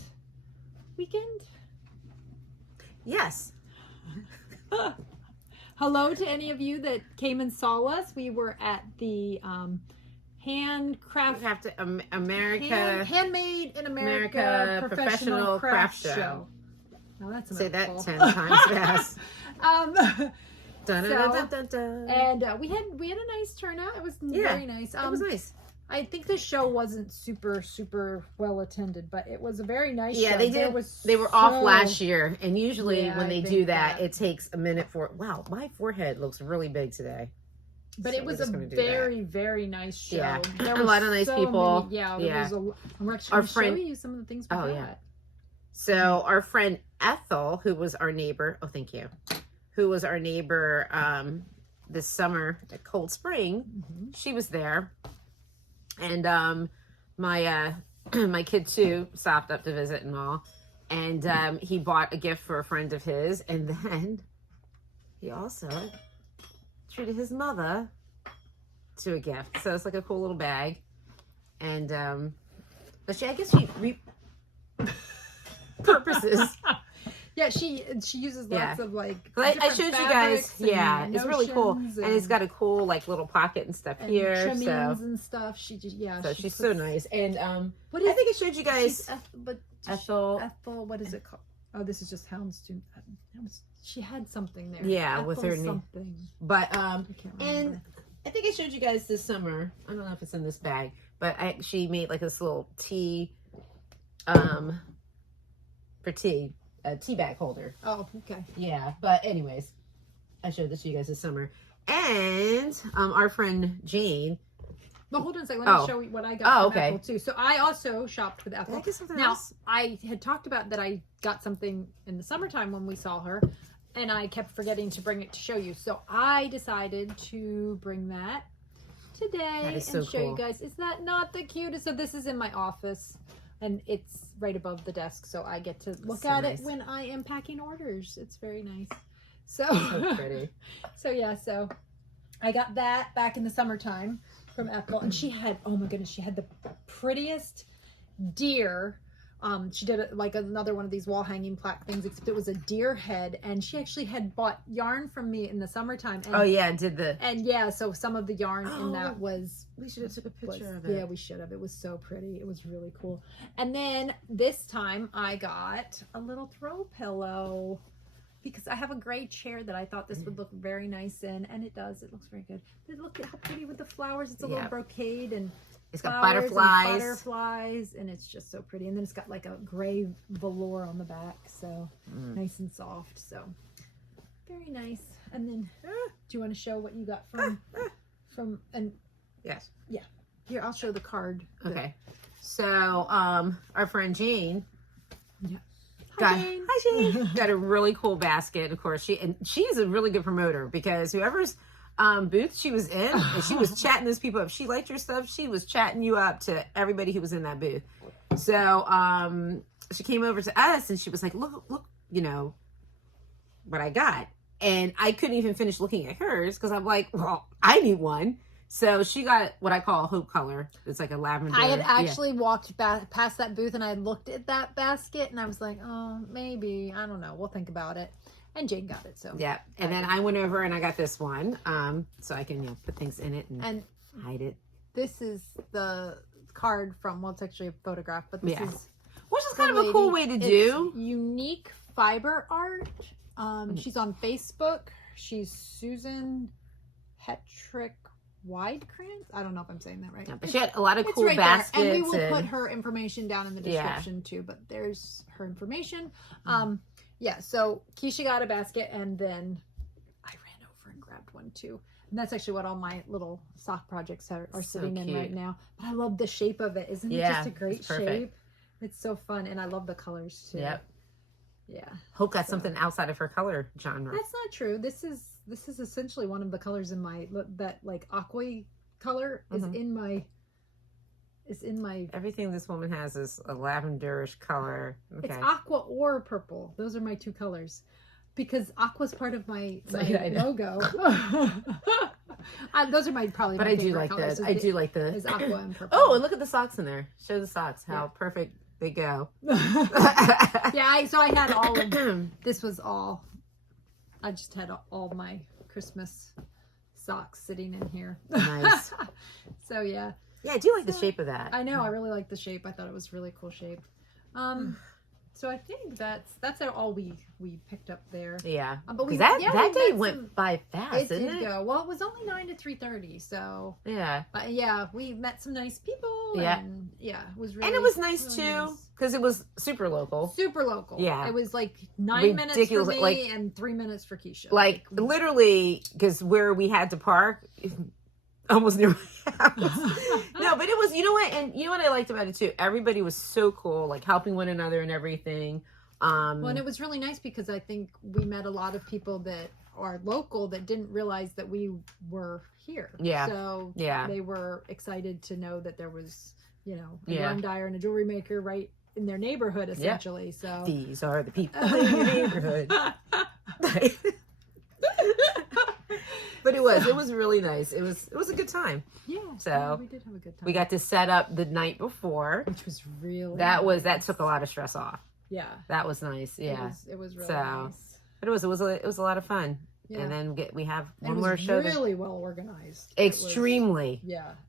weekend? Yes. Hello to any of you that came and saw us. We were at the Handmade in America Professional Craft Show. Now that's a say that mouthful. 10 times fast. And we had a nice turnout. It was very nice. It was nice. I think the show wasn't super well attended, but it was a very nice show. Yeah, they did. They were off last year, and usually when they do that, it takes a minute for. Wow, my forehead looks really big today. But it was a very nice show. Yeah, there a lot of nice people. We're actually going to show you some of the things we got. Yeah. So our friend Ethel, who was our neighbor, who was our neighbor this summer at Cold Spring, she was there. And my my kid too stopped up to visit and all. And he bought a gift for a friend of his. And then he also treated his mother to a gift. So it's like a cool little bag. And but I guess she purposes. Yeah, she uses lots of like. I showed you guys. Yeah, it's really cool, and it's got a cool like little pocket and stuff here. Trimmings and stuff. She just she's so nice. And I think I showed you guys. Ethel. What is it called? Oh, this is just houndstooth. She had something there. Yeah, with her name. Something. But I can't remember. And I think I showed you guys this summer. I don't know if it's in this bag, but she made like this little tea, for tea. A tea bag holder. Oh, okay. Yeah, but anyways, I showed this to you guys this summer. And our friend Jane. But hold on a second. Let me show you what I got from Ethel too. So I also shopped with Ethel. Now, I had talked about that I got something in the summertime when we saw her. and I kept forgetting to bring it to show you. So I decided to bring that today and so show cool. you guys. Is that not the cutest? So this is in my office, and it's right above the desk, so I get to look at it when I am packing orders. It's very nice. So pretty. So yeah, so I got that back in the summertime from Ethel, and she had, oh my goodness, she had the prettiest deer. She did like another one of these wall hanging plaque things, except it was a deer head, and she actually had bought yarn from me in the summertime. And, Oh yeah, did the and yeah, so some of the yarn in that was, we should have took a picture of it. yeah, we should have. It was so pretty. It was really cool. And then this time I got a little throw pillow, because I have a gray chair that I thought this would look very nice in, and it does. It looks very good. But look at how pretty with the flowers. It's a little brocade, and it's got butterflies, and it's just so pretty. And then it's got like a gray velour on the back, so nice and soft. So very nice. And then, do you want to show what you got from and yes, yeah. Here, I'll show the card. Okay. So, our friend Jean. Yeah. Hi, Jean. Got a really cool basket. Of course, she's a really good promoter, because whoever's booth she was in, and she was chatting those people up. She liked your stuff. She was chatting you up to everybody who was in that booth. So she came over to us, and she was like, look, you know what I got. And I couldn't even finish looking at hers, because I'm like, well, I need one. So she got what I call a Hope color. It's like a lavender. I had actually walked past that booth, and I looked at that basket, and I was like, oh, maybe, I don't know, we'll think about it. And Jane got it, so yeah. And then I went over and I got this one, so I can put things in it and hide it. This is the card from, well, it's actually a photograph, but this is, which is kind of a cool way to do. It's unique fiber art. She's on Facebook. She's Susan Hetrick Widekrantz. I don't know if I'm saying that right. Yeah, but she had a lot of cool right baskets. there. And we will put her information down in the description too, but there's her information. Yeah, so Kiesha got a basket, and then I ran over and grabbed one too. And that's actually what all my little sock projects are sitting in right now. But I love the shape of it. Isn't it just a great shape? It's so fun, and I love the colors too. Yep. Yeah. Hope got something outside of her color genre. That's not true. This is essentially one of the colors in my, that like aqua color is in my. It's in my... Everything this woman has is a lavenderish color. Okay. It's aqua or purple. Those are my two colors. Because aqua's part of my logo. Those are probably but my I do like colors. this. I do like the... Is aqua and purple. Oh, and look at the socks in there. Show the socks. How perfect they go. Yeah, so I had all of them. This was all... I just had all my Christmas socks sitting in here. Nice. So, yeah. Yeah, I do like the shape of that. I know, I really like the shape. I thought it was really cool shape. So I think that's all we picked up there. Yeah, but that day went by fast, didn't it? Go. Well, it was only 9 to 3:30, so yeah. But yeah, we met some nice people. Yeah, and yeah, it was really. And it was nice too, because it was super local. Super local. Yeah, it was like 9 minutes for me and 3 minutes for Kiesha. Like literally, because where we had to park. Almost near my house. No, but it was, you know what, and you know what I liked about it too? Everybody was so cool, like helping one another and everything. Well, and it was really nice because I think we met a lot of people that are local that didn't realize that we were here. Yeah. So they were excited to know that there was, you know, a yarn dyer and a jewelry maker right in their neighborhood, essentially. So these are the people in your neighborhood. But it was really nice. It was a good time. Yeah. So we did have a good time. We got to set up the night before, which was really that took a lot of stress off. Yeah. That was nice. Yeah. It was really nice. But it was a lot of fun. Yeah. And then we have one more show. Really well organized. Extremely.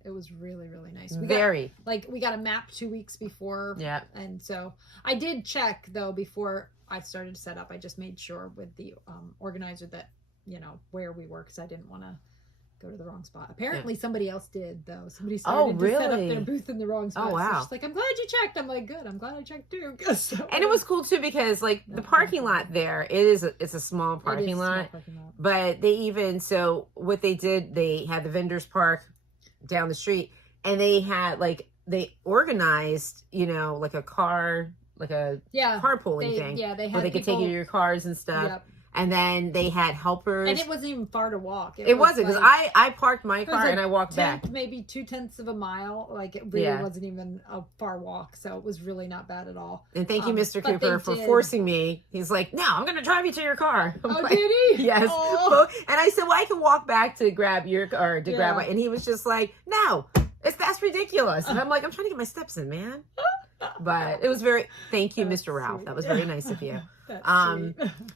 It was really, really nice. We got a map 2 weeks before. Yeah. And so I did check though before I started to set up. I just made sure with the organizer that, you know, where we were, because I didn't want to go to the wrong spot. Apparently somebody else did though. Somebody started to set up their booth in the wrong spot. Oh wow. So she's like, I'm glad you checked. I'm like, good, I'm glad I checked too. And it was cool too because like the parking lot there, it's a small parking lot. But what they did, they had the vendors park down the street, and they had they organized, you know, like a carpooling thing. Yeah, they had where they could take you your cars and stuff. Yep. And then they had helpers. And it wasn't even far to walk. It wasn't, because like, I parked my car and I walked back. Maybe 0.2 of a mile. Like, it really wasn't even a far walk. So it was really not bad at all. And thank you, Mr. Cooper, for forcing me. He's like, no, I'm going to drive you to your car. I'm like, did he? Yes. Oh. And I said, well, I can walk back to grab your car, grab my, and he was just like, no, that's ridiculous. And I'm like, I'm trying to get my steps in, man. But it was thank you, Mr. Ralph. Sweet. That was very nice of you. Sweet.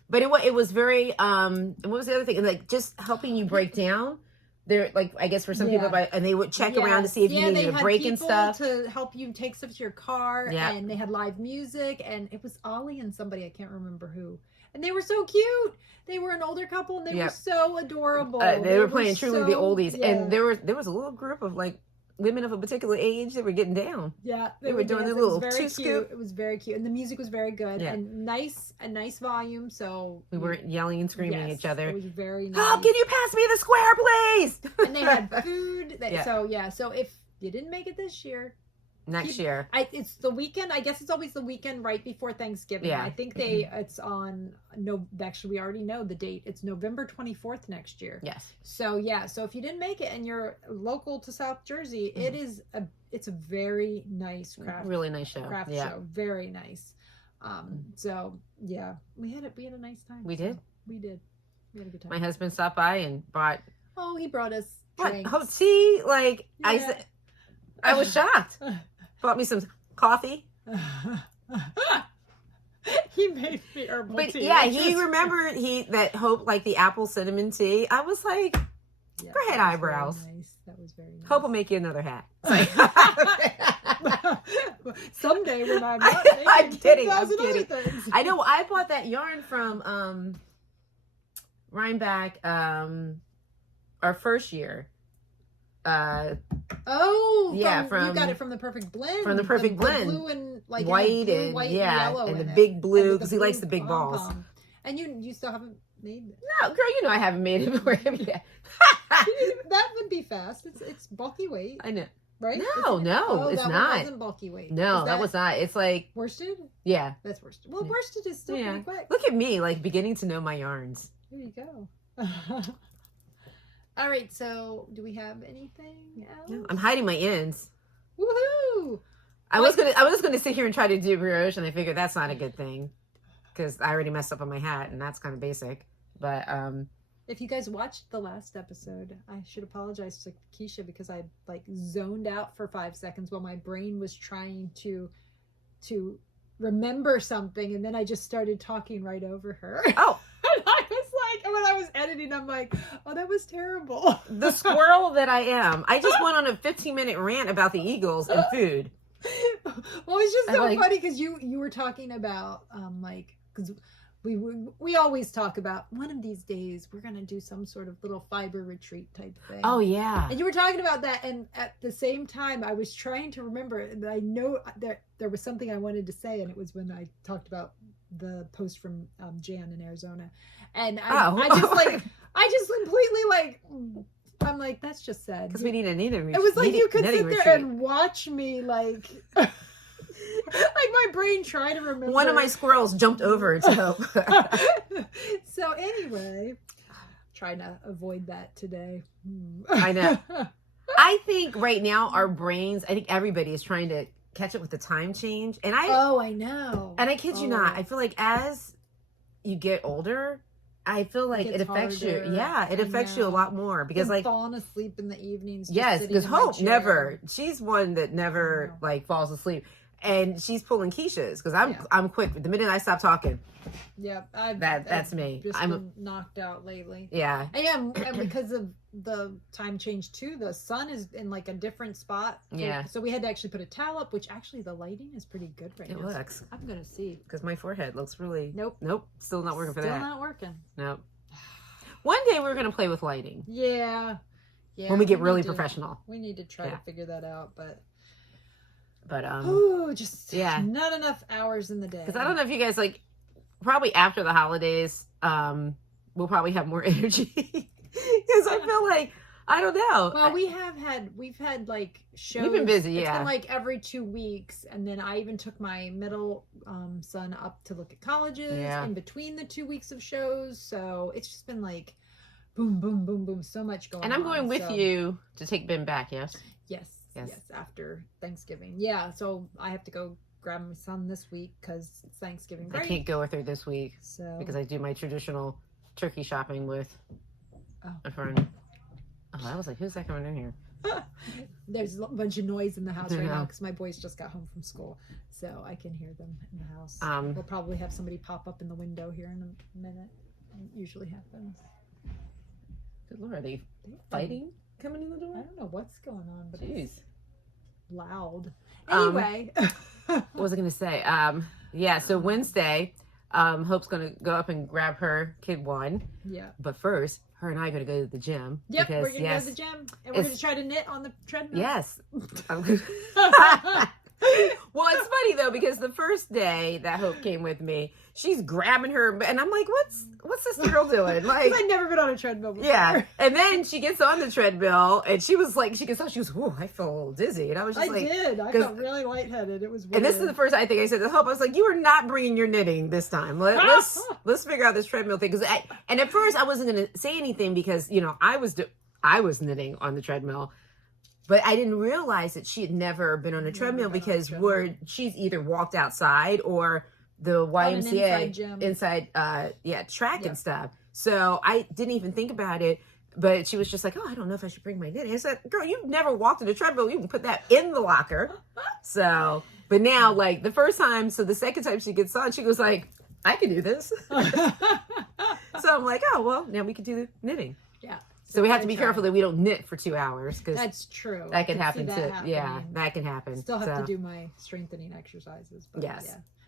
But it was very, and what was the other thing? And like, just helping you break down. They're like, I guess for some people, and they would check around to see if you needed a break and stuff. To help you take stuff to your car, Yeah. and they had live music, and it was Ollie and somebody, I can't remember who. And they were so cute. They were an older couple, and they were so adorable. They were playing truly the oldies, yeah. and there was a little group of like women of a particular age that were getting down. Yeah, they were doing the little two scoop. It was very cute, and the music was very good and a nice volume. So we weren't yelling and screaming at each other. It was very nice. Oh, can you pass me the square, please? And they had food. So if you didn't make it this year, next year, it's the weekend. I guess it's always the weekend right before Thanksgiving. Yeah. I think it's on actually we already know the date. It's November 24th next year. Yes. So so if you didn't make it and you're local to South Jersey, it's a very nice really nice show. Craft show. Very nice. So yeah, we had a nice time. We did. We had a good time. My husband stopped by and bought. Oh, he brought us drinks. What? Tea? Like I was shocked. Bought me some coffee. He made me herbal tea. Yeah, he remembered that Hope like the apple cinnamon tea. I was like, go ahead, eyebrows. Nice. That was very nice. Hope will make you another hat. Someday when I'm I'm kidding. Things. I know. I bought that yarn from Rhinebeck our first year. You got it from the Perfect Blend. From the Perfect Blend. The blue and like white and yellow and the big blue because he likes the big balls. And you still haven't made it. No, girl, you know I haven't made it for him yet. That would be fast. It's bulky weight. I know. Right? No, it's that not. One wasn't bulky weight. No, that was not. It's like worsted. Yeah, that's worsted. Well, worsted is still pretty quick. Look at me, like beginning to know my yarns. There you go. All right, so do we have anything else? No, I'm hiding my ends. Woohoo! I was gonna sit here and try to do brioche, and I figured that's not a good thing because I already messed up on my hat, and that's kind of basic. But if you guys watched the last episode, I should apologize to Kiesha because I like zoned out for 5 seconds while my brain was trying to remember something, and then I just started talking right over her. Oh. And I was like, when I was editing, I'm like, oh, that was terrible. The squirrel that I am. I just went on a 15-minute rant about the eagles and food. Well, it's just so funny because you were talking about because we always talk about one of these days we're gonna do some sort of little fiber retreat type thing. Oh yeah. And you were talking about that, and at the same time I was trying to remember, and I know there was something I wanted to say, and it was when I talked about the post from Jan in Arizona, and I just completely I'm like, that's just sad. Because we need a knitting retreat. It was like you could sit there and watch me like my brain trying to remember. One of my squirrels jumped over to Hope. So anyway, trying to avoid that today. I know. I think right now I think everybody is trying to catch up with the time change. And I know. And I kid you not, I feel like as you get older, I feel like it affects you. Yeah, it affects you a lot more because I'm falling asleep in the evenings. Yes, because Hope never. She's one that never falls asleep, and she's pulling Kiesha's because I'm quick. The minute I stop talking. Yep, that's me. I'm been knocked out lately. Yeah, I am, and because of the time change too, the sun is in like a different spot. So we had to actually put a towel up, which actually the lighting is pretty good right now. It looks. I'm gonna see because my forehead looks really. Nope. Still not working for that. Still not working. Nope. One day we're gonna play with lighting. Yeah. When we get really professional. We need to try to figure that out, but just not enough hours in the day. Because I don't know if you guys probably after the holidays, we'll probably have more energy. Because I feel like I don't know. Well, we've had like shows. We've been busy, It's yeah. been like every 2 weeks, and then I even took my middle son up to look at colleges in between the 2 weeks of shows. So it's just been like boom, boom, boom, boom, so much going on. And I'm going with you to take Ben back, yes? Yes, after Thanksgiving. Yeah, so I have to go grab my son this week because it's Thanksgiving break. I can't go with her this week because I do my traditional turkey shopping with a friend. Oh, I was like, who's that coming in here? There's a bunch of noise in the house right now because my boys just got home from school, so I can hear them in the house. We'll probably have somebody pop up in the window here in a minute. It usually happens. Good Lord, are they fighting coming in the door? I don't know what's going on, but Jeez. it's loud. Anyway. What was I going to say? So Wednesday, Hope's going to go up and grab her kid one. Yeah. But first, her and I are going to go to the gym. Yep, because, we're going to go to the gym. And we're going to try to knit on the treadmill. Yes. Well, it's funny though, because the first day that Hope came with me, she's grabbing her, and I'm like, what's this girl doing? Like, I'd never been on a treadmill before. Yeah. And then she gets on the treadmill, and she was like, she gets off, she was, I feel a little dizzy. And I was just I felt really lightheaded. It was weird. And this is the first, I think I said to Hope, I was like, you are not bringing your knitting this time. Let's figure out this treadmill thing. And at first I wasn't going to say anything because, I was knitting on the treadmill. But I didn't realize that she had never been on a treadmill because she's either walked outside or the YMCA inside track and stuff. So I didn't even think about it. But she was just like, I don't know if I should bring my knitting. I said, girl, you've never walked on a treadmill. You can put that in the locker. So, but now, like the first time, so the second time she gets on, she goes like, I can do this. So I'm like, now we can do the knitting. Yeah. So we have to be careful that we don't knit for 2 hours because that's true. That can happen too. Yeah, that can happen. Still have to do my strengthening exercises. But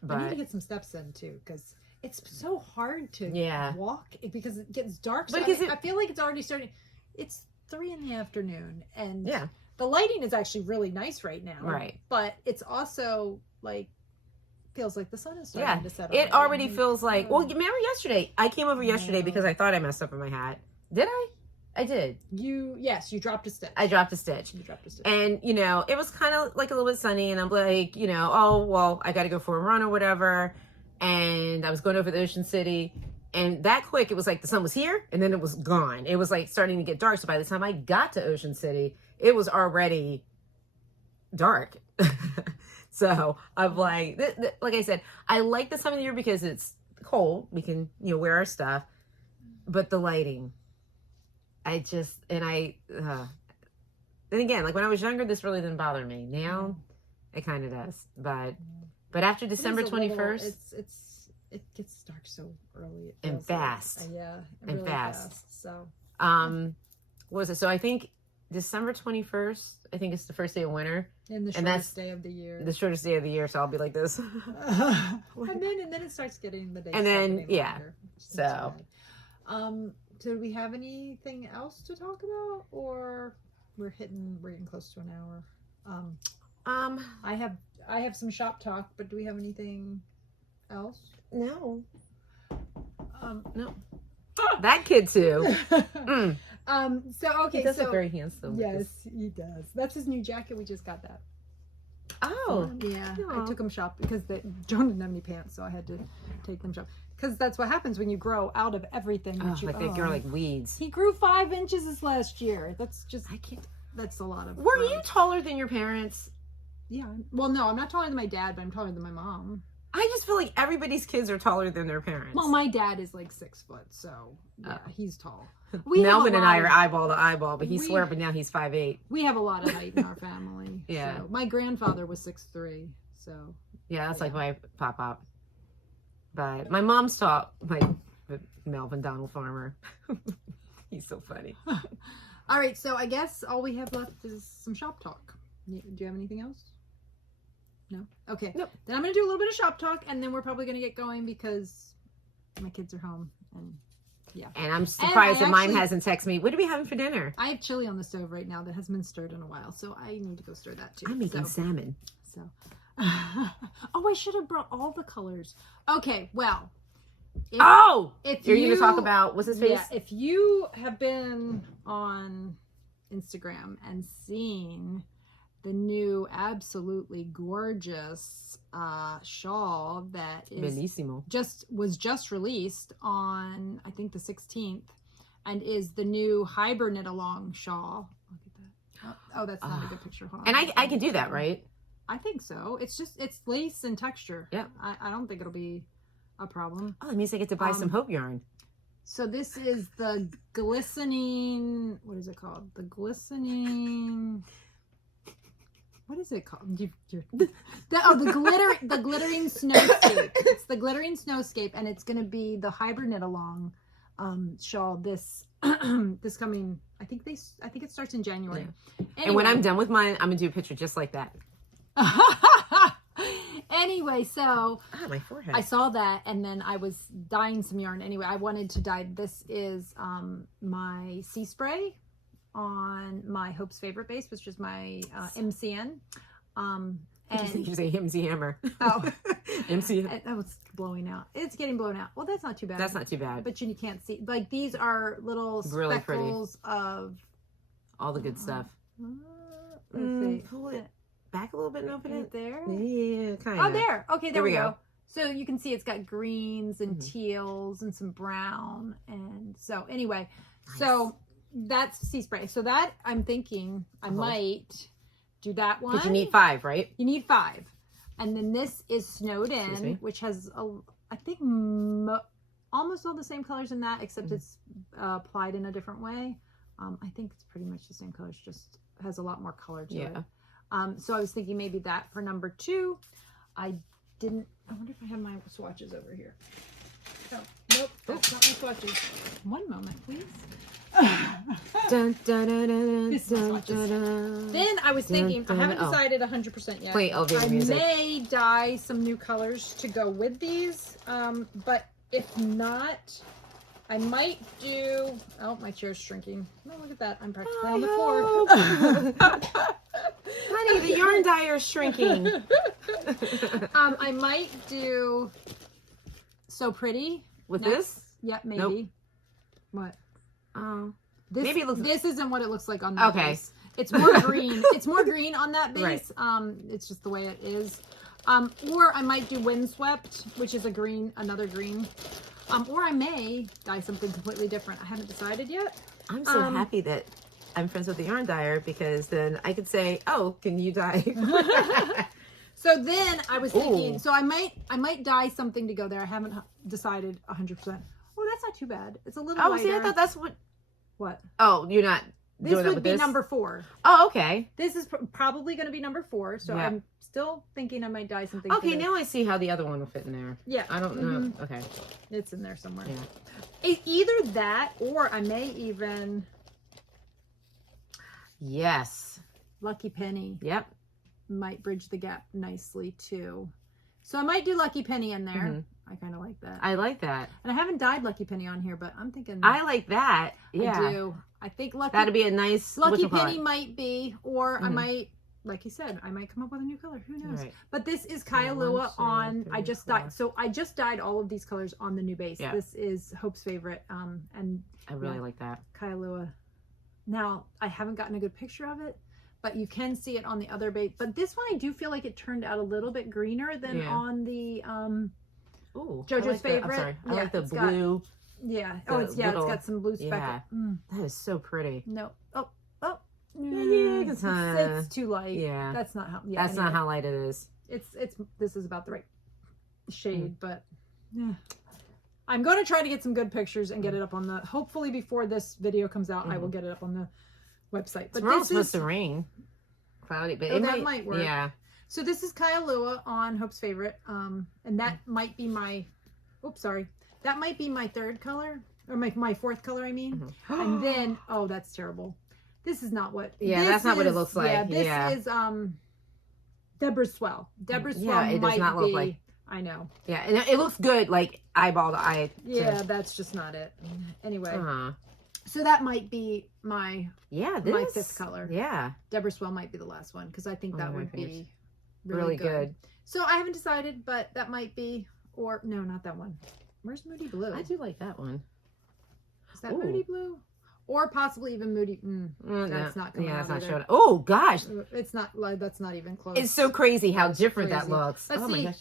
but I need to get some steps in too because it's so hard to walk because it gets dark. So I feel like it's already starting. It's 3 p.m. and the lighting is actually really nice right now. Right, but it's also like feels like the sun is starting to set. It already feels like. Well, you remember yesterday? I came over yesterday because I thought I messed up in my hat. Did I? I did. You dropped a stitch. I dropped a stitch. You dropped a stitch. And, it was kind of like a little bit sunny and I'm like, I got to go for a run or whatever. And I was going over to Ocean City and that quick, it was like the sun was here and then it was gone. It was like starting to get dark. So by the time I got to Ocean City, it was already dark. So I'm like I said, I like this time of the year because it's cold. We can, wear our stuff, but the lighting, then again, like when I was younger, this really didn't bother me. Now, it kind of does. But after December 21st, it gets dark so early and fast. And really fast. So, what was it? So I think December 21st. I think it's the first day of winter, and the shortest day of the year. The shortest day of the year, so I'll be like this. and then it starts getting the day. And then longer, so. So do we have anything else to talk about, or we're getting close to an hour? I have some shop talk, but do we have anything else? No. No. That kid too. So okay, he does look very handsome. Yes, he does. That's his new jacket. We just got that. Oh, yeah. I took him shopping because Joan didn't have any pants, so I had to take them shopping. Because that's what happens when you grow out of everything that you own. They grow like weeds. He grew 5 inches this last year. That's just that's a lot of. Were you taller than your parents? Yeah. Well, no, I'm not taller than my dad, but I'm taller than my mom. I just feel like everybody's kids are taller than their parents. Well, my dad is like 6 foot, so he's tall. Melvin and I are eyeball to eyeball, but he's swear, but now he's 5'8". We have a lot of height in our family. Yeah. So my grandfather was 6'3", so. Yeah, that's like my pop-up. But my mom's taught like Melvin Donald Farmer. He's so funny. All right, so I guess all we have left is some shop talk. Do you have anything else? No? Okay. Nope. Then I'm going to do a little bit of shop talk, and then we're probably going to get going because my kids are home. And yeah. And I'm surprised that mine hasn't texted me. What are we having for dinner? I have chili on the stove right now that hasn't been stirred in a while, so I need to go stir that too. I'm making salmon. So. Oh, I should have brought all the colors. Okay, well. If you're going to talk about, what's his face? Yeah, if you have been on Instagram and seen the new absolutely gorgeous shawl that is Bellissimo. was just released on, I think, the 16th, and is the new Hybrid Knitalong shawl. Look at that. Oh, that's not a good picture. Hold on. And I can do that, right? I think so. It's lace and texture. Yeah. I don't think it'll be a problem. Oh, it means I get to buy some Hope yarn. So this is the glistening, what is it called? The glistening, what is it called? The glittering snowscape. It's the glittering snowscape, and it's going to be the Hybrid Knitalong shawl this this coming, I think it starts in January. Yeah. Anyway. And when I'm done with mine, I'm going to do a picture just like that. Anyway, so my forehead. I saw that, and then I was dyeing some yarn. Anyway, I wanted to dye. This is my Sea Spray on my Hope's Favorite base, which is my MCN. And you say MC Hammer. Oh, MC. That was blowing out. It's getting blown out. Well, that's not too bad. That's not too bad. But you can't see. Like, these are little really speckles of all the good stuff. Let's see. Pull it back a little bit and open it. There? Yeah, kind of. Oh, there. Okay, there we go. go. So you can see it's got greens and teals and some brown. And so anyway, so that's Sea Spray. So that I'm thinking I might do that one. Because you need 5, right? You need 5. And then this is Snowed In, which has, I think, almost all the same colors in that, except it's applied in a different way. I think it's pretty much the same colors, just has a lot more color to it. So I was thinking maybe that for number 2. I wonder if I have my swatches over here. Oh, nope, that's not my swatches. One moment, please. Dun, dun, dun, dun, This is dun, swatches. dun, dun. Then I was thinking, Dun, I dun, haven't decided 100% yet. Play elevator I music. may dye some new colors to go with these, but if not, I might do, oh, my chair's shrinking. Oh, look at that. I'm practically on the floor. Honey, the yarn dyer's shrinking. I might do So Pretty. With next. this? Yeah, maybe. Nope. What? Maybe it looks... This isn't what it looks like on that Okay. base. It's more green. It's more green on that base. Right. It's just the way it is. Or I might do Windswept, which is another green. Or I may dye something completely different. I haven't decided yet. I'm so happy that I'm friends with the yarn dyer, because then I could say, oh, can you dye? So then I was thinking, Ooh. so I might dye something to go there. I haven't decided 100%. Oh, that's not too bad. It's a little lighter. See, I thought that's what... What? Oh, you're not This doing that would with be this? number 4. Oh, okay. This is probably going to be number 4. So Yeah. I'm still thinking I might dye something. Okay, for this. now I see how the other one will fit in there. Yeah. I don't know. Okay. It's in there somewhere. Yeah. Either that, or I may even Yes. Lucky Penny Yep. might bridge the gap nicely too. So I might do Lucky Penny in there. I kind of like that. I like that. And I haven't dyed Lucky Penny on here, but I'm thinking I like that. Yeah. I do. I think That'd be a nice... Lucky Penny might be, or I might, like you said, I might come up with a new color. Who knows? Right. But this is Yeah, Kailua 1, 2, on. 3, I just 4. dyed. So I just dyed all of these colors on the new base. Yeah. This is Hope's Favorite. And I really like that. Kailua. Now I haven't gotten a good picture of it, but you can see it on the other base. But this one I do feel like it turned out a little bit greener than on the Ooh, JoJo's like Favorite. I'm sorry. I like the it's got- blue. yeah. the It's got some blue speck. Yeah. That is so pretty. No. Oh. Yeah, It's too light. Yeah. That's not how. That's not how light it is. It's. This is about the right shade, but yeah. I'm going to try to get some good pictures and get it up on the. Hopefully, before this video comes out, I will get it up on the website. But Tomorrow's this supposed is to rain. Cloudy, but that might work. Yeah. So this is Kailua on Hope's Favorite, and that might be my. Oops, sorry. That might be my 3rd color, or my 4th color. I mean, and then that's terrible. This is not what. Yeah, that's not what it looks like. Yeah, this is Deborah's Swell. Deborah's Swell Yeah, it might does not look be. like. I know. Yeah, and it looks good, like eyeball to eye. Yeah, that's just not it. Anyway, Uh-huh. so that might be my Yeah, my 5th color. Yeah. Deborah's Swell might be the last one, because I think that my would fingers. be Really good. So I haven't decided, but that might be, or no, not that one. Where's Moody Blue? I do like that one. Is that Ooh. Moody Blue? or possibly even Moody. That's not coming Yeah, out that's not either. showing. Oh gosh, It's not like that's not even close. it's so crazy how different that crazy. looks. But oh see, my gosh,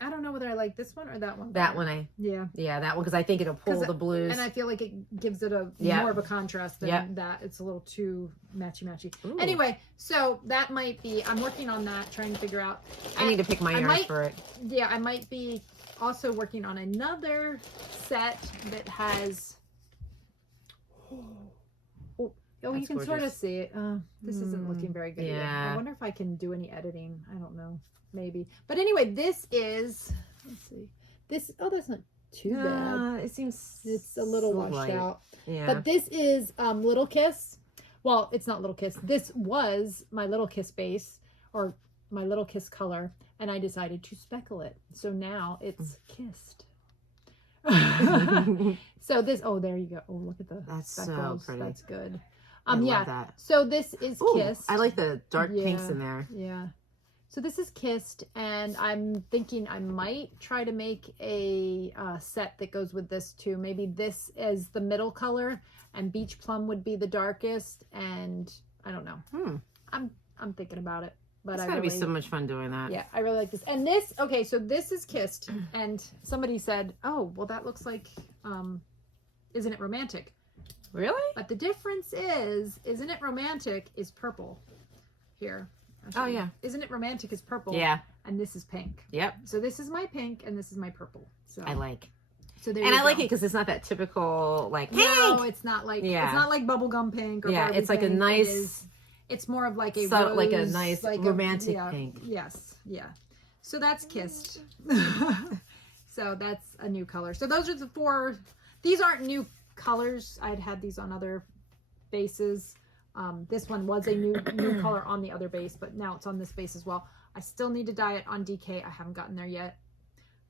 I don't know whether I like this one or that one. that one Yeah, that one because I think it'll pull the blues. and I feel like it gives it a more of a contrast than that. It's a little too matchy. Ooh. Anyway, so that might be. I'm working on that, trying to figure out. I need to pick my yarn for it. Yeah, I might be also working on another set that has. Oh, you can sort of see it. This isn't looking very good. Yeah. I wonder if I can do any editing. I don't know. Maybe. But anyway, this is. Let's see. This. Oh, that's not too bad. It seems It's a little so washed light. out. Yeah. But this is Little Kiss. Well, it's not Little Kiss. This was my Little Kiss base or my Little Kiss color, and I decided to speckle it. So now it's kissed. So this. Oh, there you go. Oh, look at the speckles. So pretty. That's good. I love Yeah. that. So this is kissed. I like the dark pinks in there. Yeah. So this is kissed, and I'm thinking I might try to make a set that goes with this too. Maybe this is the middle color, and Beach Plum would be the darkest, and I don't know. I'm thinking about it, but It's I gotta really, be so much fun doing that. Yeah, I really like this. And this, okay, so this is kissed, and somebody said, "Oh, well, that looks like, isn't it romantic?" Really? But the difference is, isn't it romantic? Is purple here. Oh yeah. Isn't it romantic is purple? Yeah. And this is pink. Yep. So this is my pink and this is my purple. So I like. So there And you I like go. it because it's not that typical like pink. No, it's not like it's not like bubblegum pink or Barbie it's like pink. a nice It's more of like a so, rose, like a nice like romantic pink. Yes. Yeah. So that's kissed. So that's a new color. So those are the 4. These aren't new colors. I'd had these on other bases. This one was a new color on the other base, but now it's on this base as well. I still need to dye it on DK. I haven't gotten there yet,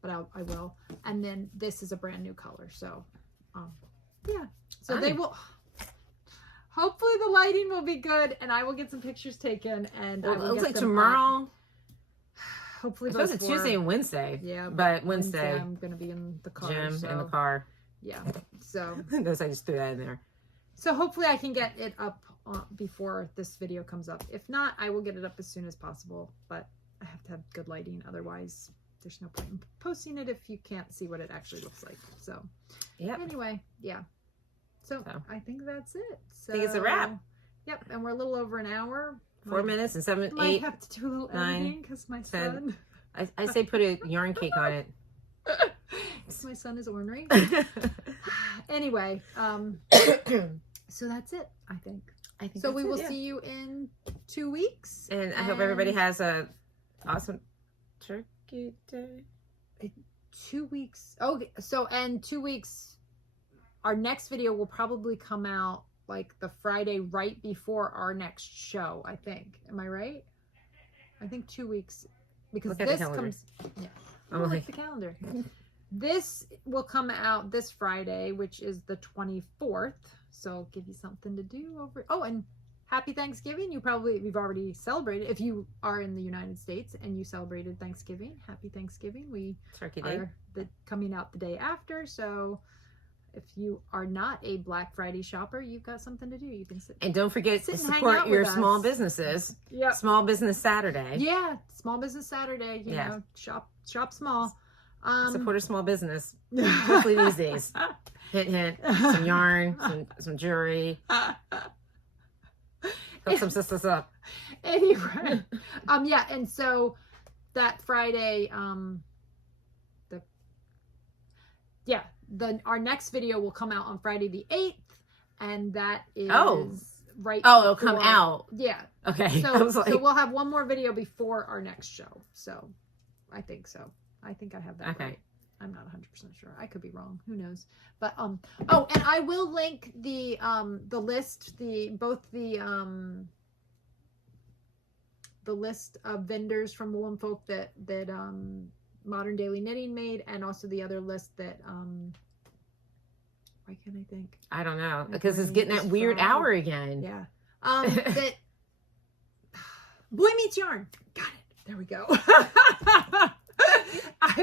but I will. And then this is a brand new color. So, yeah. So they will. Hopefully the lighting will be good, and I will get some pictures taken. And Well, I will it looks get like them tomorrow. up. Hopefully, It's supposed to Tuesday and Wednesday. Yeah, but Wednesday I'm gonna be in the car. Jim so, in the car. Yeah. So. Notice I just threw that in there. So hopefully I can get it up before this video comes up. If not, I will get it up as soon as possible. But I have to have good lighting. Otherwise, there's no point in posting it if you can't see what it actually looks like. So anyway, yeah. So I think that's it. So, I think it's a wrap. Yep. And we're a little over an hour. 4 minutes and 7, 8. Might have to do a little 9, editing because my 10. son. I say put a yarn cake on it. My son is ornery. Anyway, so that's it, I think. So we will see you in 2 weeks. And I hope everybody has a awesome turkey day. 2 weeks. Okay, so and 2 weeks. Our next video will probably come out like the Friday right before our next show, I think. Am I right? I think 2 weeks because this comes. Yeah. Oh, look at the calendar. This will come out this Friday, which is the 24th. So I'll give you something to do over. Oh, and happy Thanksgiving. We've already celebrated. If you are in the United States and you celebrated Thanksgiving, happy Thanksgiving. Turkey Day. Coming out the day after. So if you are not a Black Friday shopper, you've got something to do. You can sit. And don't forget to and hang support out your with small us. businesses. Yeah. Small Business Saturday. Yeah. Small Business Saturday. You know, shop small. Support a small business. Hopefully these days. Hint, hint. Some yarn, some jewelry. Hook some sisters up. Anyway, yeah, and so that Friday, our next video will come out on Friday the 8th, and that is right. Oh, it'll come out. Yeah. Okay. So we'll have one more video before our next show. So I think so. I think I have that right. I'm not 100% sure. I could be wrong. Who knows? But oh, and I will link the list, the list of vendors from Woollen Folk that Modern Daily Knitting made, and also the other list that why can't I think? I don't know, because it's getting that weird hour again. Yeah. That Boy Meets Yarn. Got it. There we go.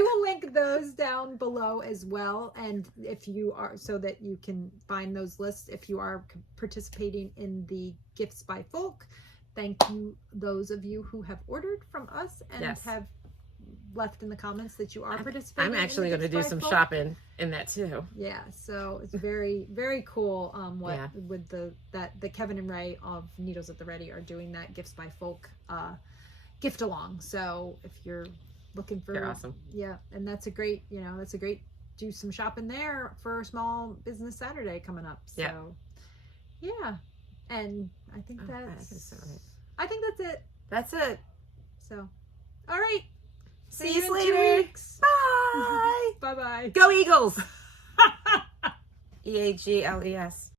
will link those down below as well. And if you are, so that you can find those lists, if you are participating in the Gifts by Folk, thank you, those of you who have ordered from us and have left in the comments that you are participating. I'm actually going to do some shopping in that too. Yeah, so it's very, very cool. With the Kevin and Ray of Needles at the Ready are doing that Gifts by Folk gift along. So if you're looking for, they're awesome. Yeah, and that's a great, do some shopping there for Small Business Saturday coming up. So yeah, and I think I think that's it. That's it. So, all right. See you later. Bye. Bye-bye. Go Eagles. EAGLES.